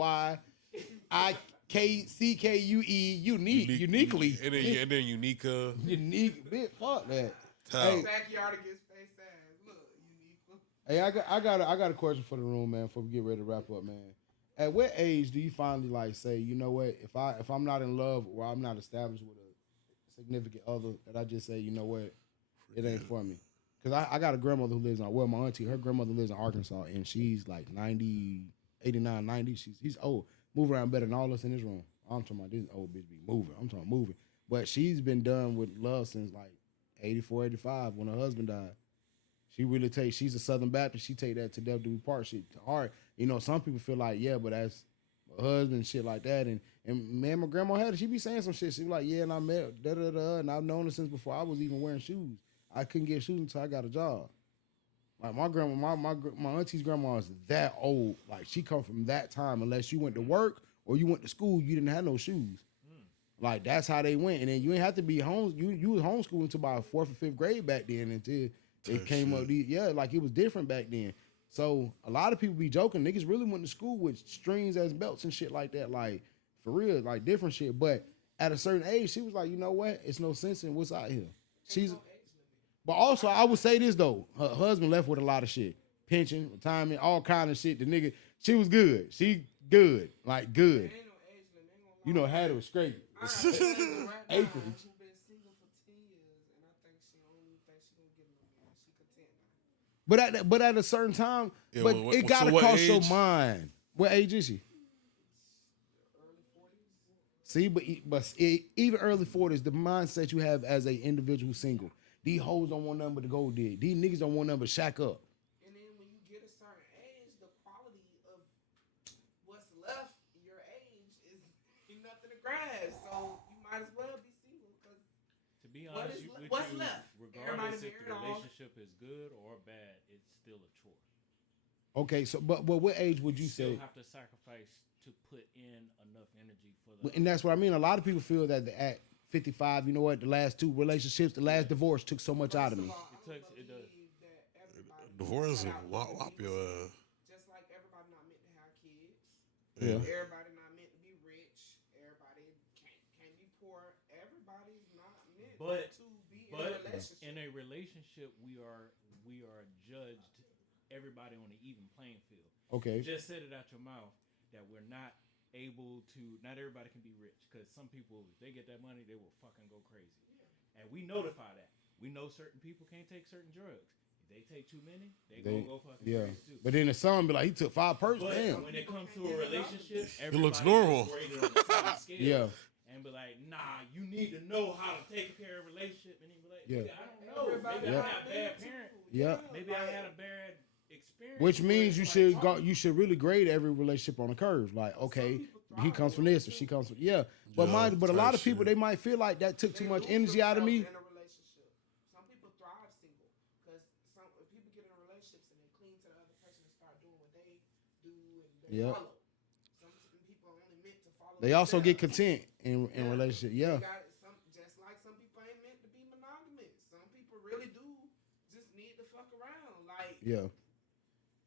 Unique. Uniquely. And then Unica. Unique. Bitch, fuck that. Hey, backyard against face ass. Look, Unique. Hey, I got a question for the room, man. Before we get ready to wrap up, man. At what age do you finally like say, you know what? If I'm not in love or I'm not established with a significant other, that I just say, you know what? It ain't for me. Because I got a grandmother who lives my auntie, her grandmother lives in Arkansas, and she's like 90, 89, 90. She's old. Move around better than all us in this room. I'm talking about this old bitch be moving. I'm talking moving. But she's been done with love since like 84, 85 when her husband died. She really she's a Southern Baptist. She take that to death do we part shit to heart. You know, some people feel like, yeah, but that's my husband, shit like that. And man, my grandma had it. She be saying some shit. She be like, yeah, and I met her, and I've known her since before I was even wearing shoes. I couldn't get shoes until I got a job. Like my grandma, my auntie's grandma is that old. Like she come from that time. Unless you went to work or you went to school, you didn't have no shoes. Like that's how they went. And then you ain't have to be home. You was homeschooling until about 4th or 5th grade back then until it came up. Like it was different back then. So a lot of people be joking. Niggas really went to school with strings as belts and shit like that. Like for real, like different shit. But at a certain age, she was like, you know what? It's no sense in what's out here. But also, I would say this, though. Her husband left with a lot of shit. Pension, retirement, all kind of shit. The nigga, she was good. She good. Like, good. You know, had her straight. Acreage. But at a certain time, it got to cost your mind. What age is she? See, but even early 40s, the mindset you have as an individual single. These hoes don't want nothing but to go dig. These niggas don't want nothing but shack up. And then when you get a certain age, the quality of what's left your age is nothing to grasp. So you might as well be single. Because to be honest, what's left? Regardless if the relationship is good or bad, it's still a chore. Okay, so but what age would you say? You have to sacrifice to put in enough energy for the. And that's what I mean. A lot of people feel that at 55, you know what? The last 2 relationships, the last divorce took so much out of me. It does. Divorce Cut and out whop your ass. Just like everybody not meant to have kids. Yeah. Everybody not meant to be rich. Everybody can't be poor. Everybody's not meant to be in a relationship. In a relationship, we are judged everybody on an even playing field. Okay. You just said it out your mouth that we're not able to. Not everybody can be rich because some people, if they get that money, they will fucking go crazy. And we notify that. We know certain people can't take certain drugs. If they take too many, they gonna go fucking crazy too. But then the son be like, he took 5 persons. But Damn. when it comes to a relationship, It looks everybody normal. is graded on the same scale. Yeah. And be like, nah, you need to know how to take care of a relationship. And he be like, Yeah. I don't know. Everybody Maybe I not had a bad parent. Yeah. Maybe I had a bad experience. Which means you Like, should go. You should really grade every relationship on a curve. Like, okay, he comes from this or she comes from But Yeah, but a lot of type people shit. they might feel like that took too much energy out of me. In a relationship, some people thrive single because some people get in relationships and they cling to the other person and start doing what they do and they Yep. follow. Some people are only meant to follow. They also get themselves. content in relationship. Yeah. They got just like some people ain't meant to be monogamous. Some people really do just need to fuck around. Like Yeah.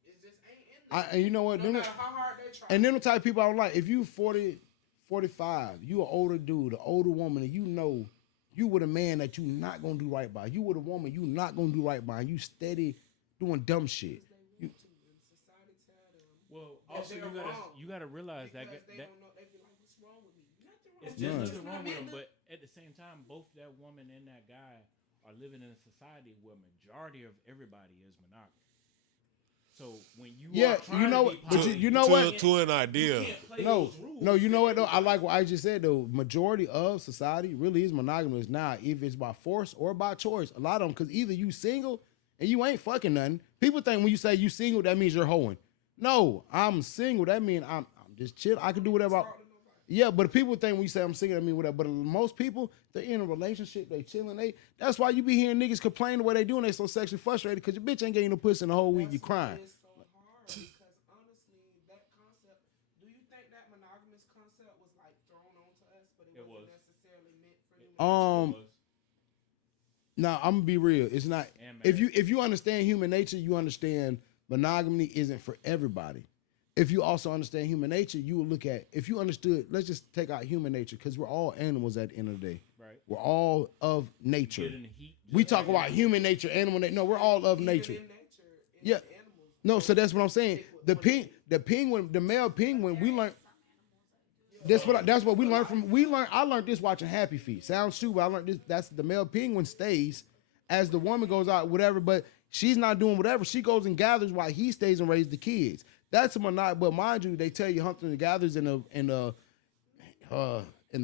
it just ain't in them. And you know what? No Them- matter how hard they try. And then the type of people I don't like. If you 40, 45, you an older dude, an older woman, and you know you with a man that you not gonna do right by. You with a woman you not gonna do right by. And you steady doing dumb shit. Society tell them. Well, that also they're wrong you gotta realize because that they don't know. They be like, "What's wrong with me? Nothing wrong. it's with just me. nothing Just wrong not with them. meant to-" But at the same time, both that woman and that guy are living in a society where majority of everybody is monogamous. So when you Yeah, are trying you know to what- be but poly, you know what? To an idea. you can't play No, those rules. no, you know what though? I like what I just said though. Majority of society really is monogamous now, if it's by force or by choice. A lot of them, because either you single and you ain't fucking nothing. People think when you say you single, that means you're hoeing. No, I'm single. That means I'm just chill. I can do whatever. Yeah, but people think when you say I'm single, that mean whatever. But most people, they're in a relationship, they chilling. That's why you be hearing niggas complain the way they do, and they so sexually frustrated because your bitch ain't getting no pussy in the whole week. You That's crying. why it's so hard because honestly, that concept. Do you think that monogamous concept was like thrown onto us, but it wasn't was. necessarily meant for human? Now I'm gonna be real. It's not. And If you understand human nature, you understand monogamy isn't for everybody. If you also understand human nature, you will look at. If you understood, let's just take out human nature because we're all animals at the end of the day. Right. We're all of nature. Get in the heat. We talk about human nature, animal nature. No, we're all of nature. In nature, Yeah. animals. No, so that's what I'm saying. The penguin, the male penguin, we learned. That's what we learned from. I learned this watching Happy Feet. Sounds stupid. I learned this. That's the male penguin stays as the woman goes out, whatever. But she's not doing whatever. She goes and gathers while he stays and raises the kids. That's a monogamy. But mind you, they tell you hunting and gathers in the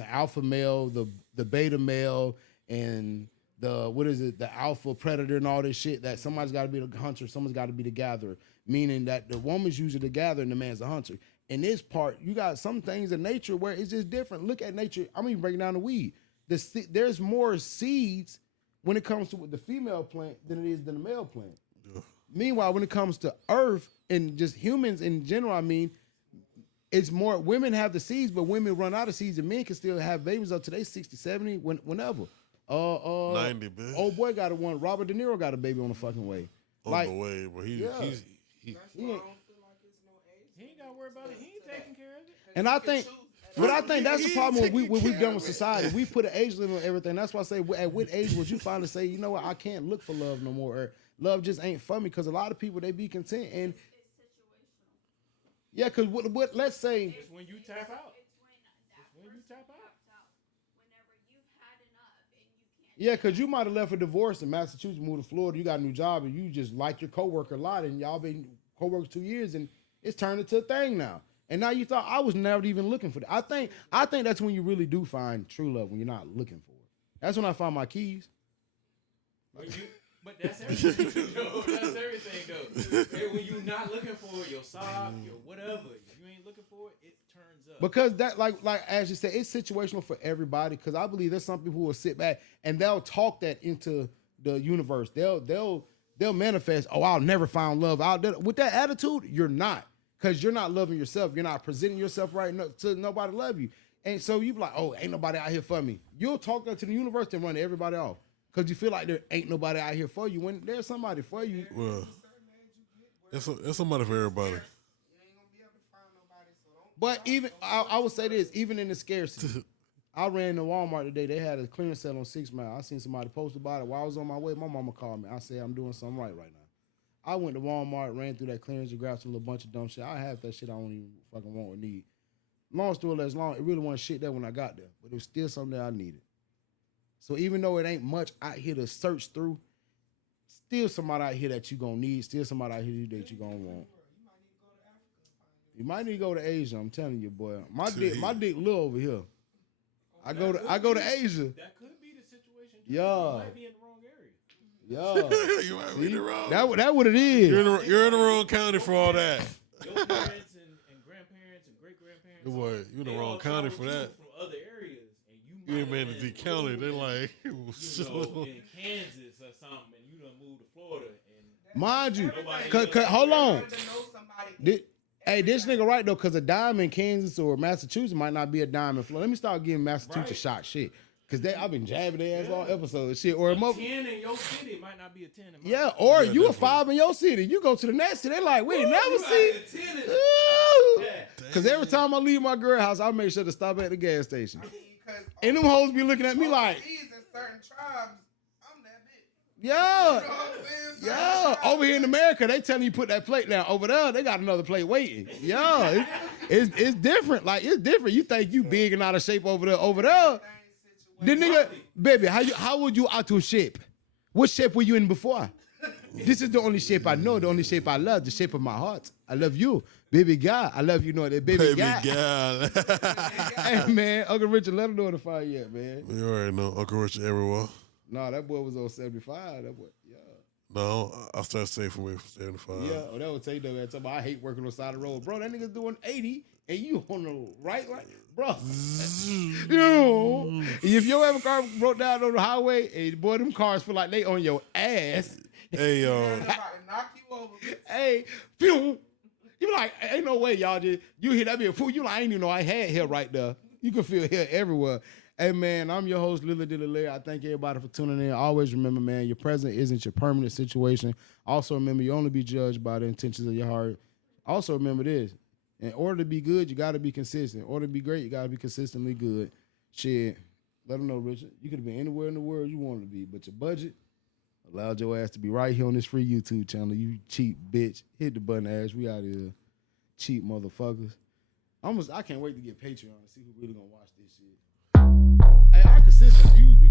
alpha male, the beta male, and the alpha predator and all this shit. That somebody's got to be the hunter, someone's got to be the gatherer. Meaning that the woman's usually the gatherer and the man's the hunter. In this part, you got some things in nature where it's just different. Look at nature. I'm even breaking down the weed. There's more seeds when it comes to the female plant than it is than the male plant. Yeah. Meanwhile, when it comes to Earth and just humans in general, I mean, it's more women have the seeds, but women run out of seeds, and men can still have babies up to they 60, 70, whenever. 90, man. Old boy got one. Robert De Niro got a baby on the fucking way. On the way, but That's why I don't feel like it's no age. He ain't got to worry about it. He ain't taking care of it. And I think, but I think that's the problem with what we've done with society. We put an age limit on everything. That's why I say, at what age would you finally say, you know what, I can't look for love no more, or love just ain't for me? Because a lot of people, they be content, and It's situational. yeah, because what let's say, It's when you tap out. It's when that when you person tap out. taps out. Whenever you've had enough and you can't. yeah, because you might have left for divorce in Massachusetts, moved to Florida, you got a new job, and you just like your coworker a lot, and y'all been coworkers 2 years, and it's turned into a thing now. And now you thought I was never even looking for that. I think that's when you really do find true love, when you're not looking for it. That's when I found my keys. But that's everything, though. That's everything, though. Hey, when you not looking for it, your sob, your whatever, if you ain't looking for it, it turns up. Because that, like as you said, it's situational for everybody. Because I believe there's some people who will sit back and they'll talk that into the universe. They'll manifest. Oh, I'll never find love. With that attitude, you're not. Because you're not loving yourself. You're not presenting yourself right to nobody love you. And so you be like, oh, ain't nobody out here for me. You'll talk that to the universe and run everybody off. Because you feel like there ain't nobody out here for you when there's somebody for you. Well, It's somebody for everybody. You ain't gonna be able to find nobody. So don't. But even I would say this, even in the scarcity, I ran to Walmart today. They had a clearance sale on 6 Mile. I seen somebody post about it while I was on my way. My mama called me. I said I'm doing something right now. I went to Walmart, ran through that clearance and grabbed some little bunch of dumb shit. I have that shit I don't even fucking want or need. Long story less long, it really wasn't shit there when I got there, but it was still something that I needed. So even though it ain't much out here to search through, still somebody out here that you gonna need, still somebody out here that you gonna want. You might need to go to Asia. I'm telling you, boy. My dick little over here. I go to Asia. That could be the situation. Yeah. You might be in the wrong area. Yeah. You might be in the wrong. That what it is. You're in the wrong county for all that. Your parents and grandparents and great grandparents. Boy, you in the wrong county for that. From other areas, and You ain't been to the county. They like, in Kansas or something, and you done moved to Florida. And Mind you, Nobody- hold on. To know somebody. Hey, this nigga right though, cause a dime in Kansas or Massachusetts might not be a dime in Florida. Let me start giving Massachusetts a shot, shit. Cause I've been jabbing their ass all episode, shit. Or a 10 in your city might not be a 10 in my yeah, or Yeah, you a definitely. 5 in your city. You go to the next city, they like, we ain't never You see. out here 10 in- Ooh. Yeah. Cause every time I leave my girl house, I make sure to stop at the gas station. Because And them hoes be looking at me like, overseas in certain tribes, I'm that bitch. yeah. You know what I'm saying? Certain Yeah, tribes, over here in America, they telling you put that plate down. Over there, they got another plate waiting. Yeah, it's different. Like it's different. You think you big and out of shape over there. Over there, the nigga, baby, how would you out of shape? What shape were you in before? This is the only shape I know. The only shape I love. The shape of my heart. I love you, baby guy. I love you. Know that, baby guy. gal. Hey man, Uncle Richard, let him know the fire yet, man. You already know Uncle Richard everywhere. Nah, that boy was on 75. That boy, yeah. No, I started saving away from 75. Yeah, oh, that would take that man. Talking about I hate working on the side of the road, bro. That nigga's doing 80 and you on the right, bro. You know, if your ever car broke down on the highway, and boy, them cars feel like they on your ass. Hey, I'm about to knock you over. Bitch. Hey, pew. You be like, ain't no way, y'all. You hear that be a fool. You like, I ain't even know I had hair right there. You can feel hair everywhere. Hey man, I'm your host, LillyDilly. I thank everybody for tuning in. Always remember, man, your present isn't your permanent situation. Also remember, you only be judged by the intentions of your heart. Also remember this: in order to be good, you got to be consistent. In order to be great, you got to be consistently good. Shit, let them know, Richard. You could have been anywhere in the world you wanted to be, but your budget allowed your ass to be right here on this free YouTube channel. You cheap bitch. Hit the button, ass. We out here, cheap motherfuckers. I can't wait to get Patreon and see who really gonna watch this shit. Hey, our consistent views be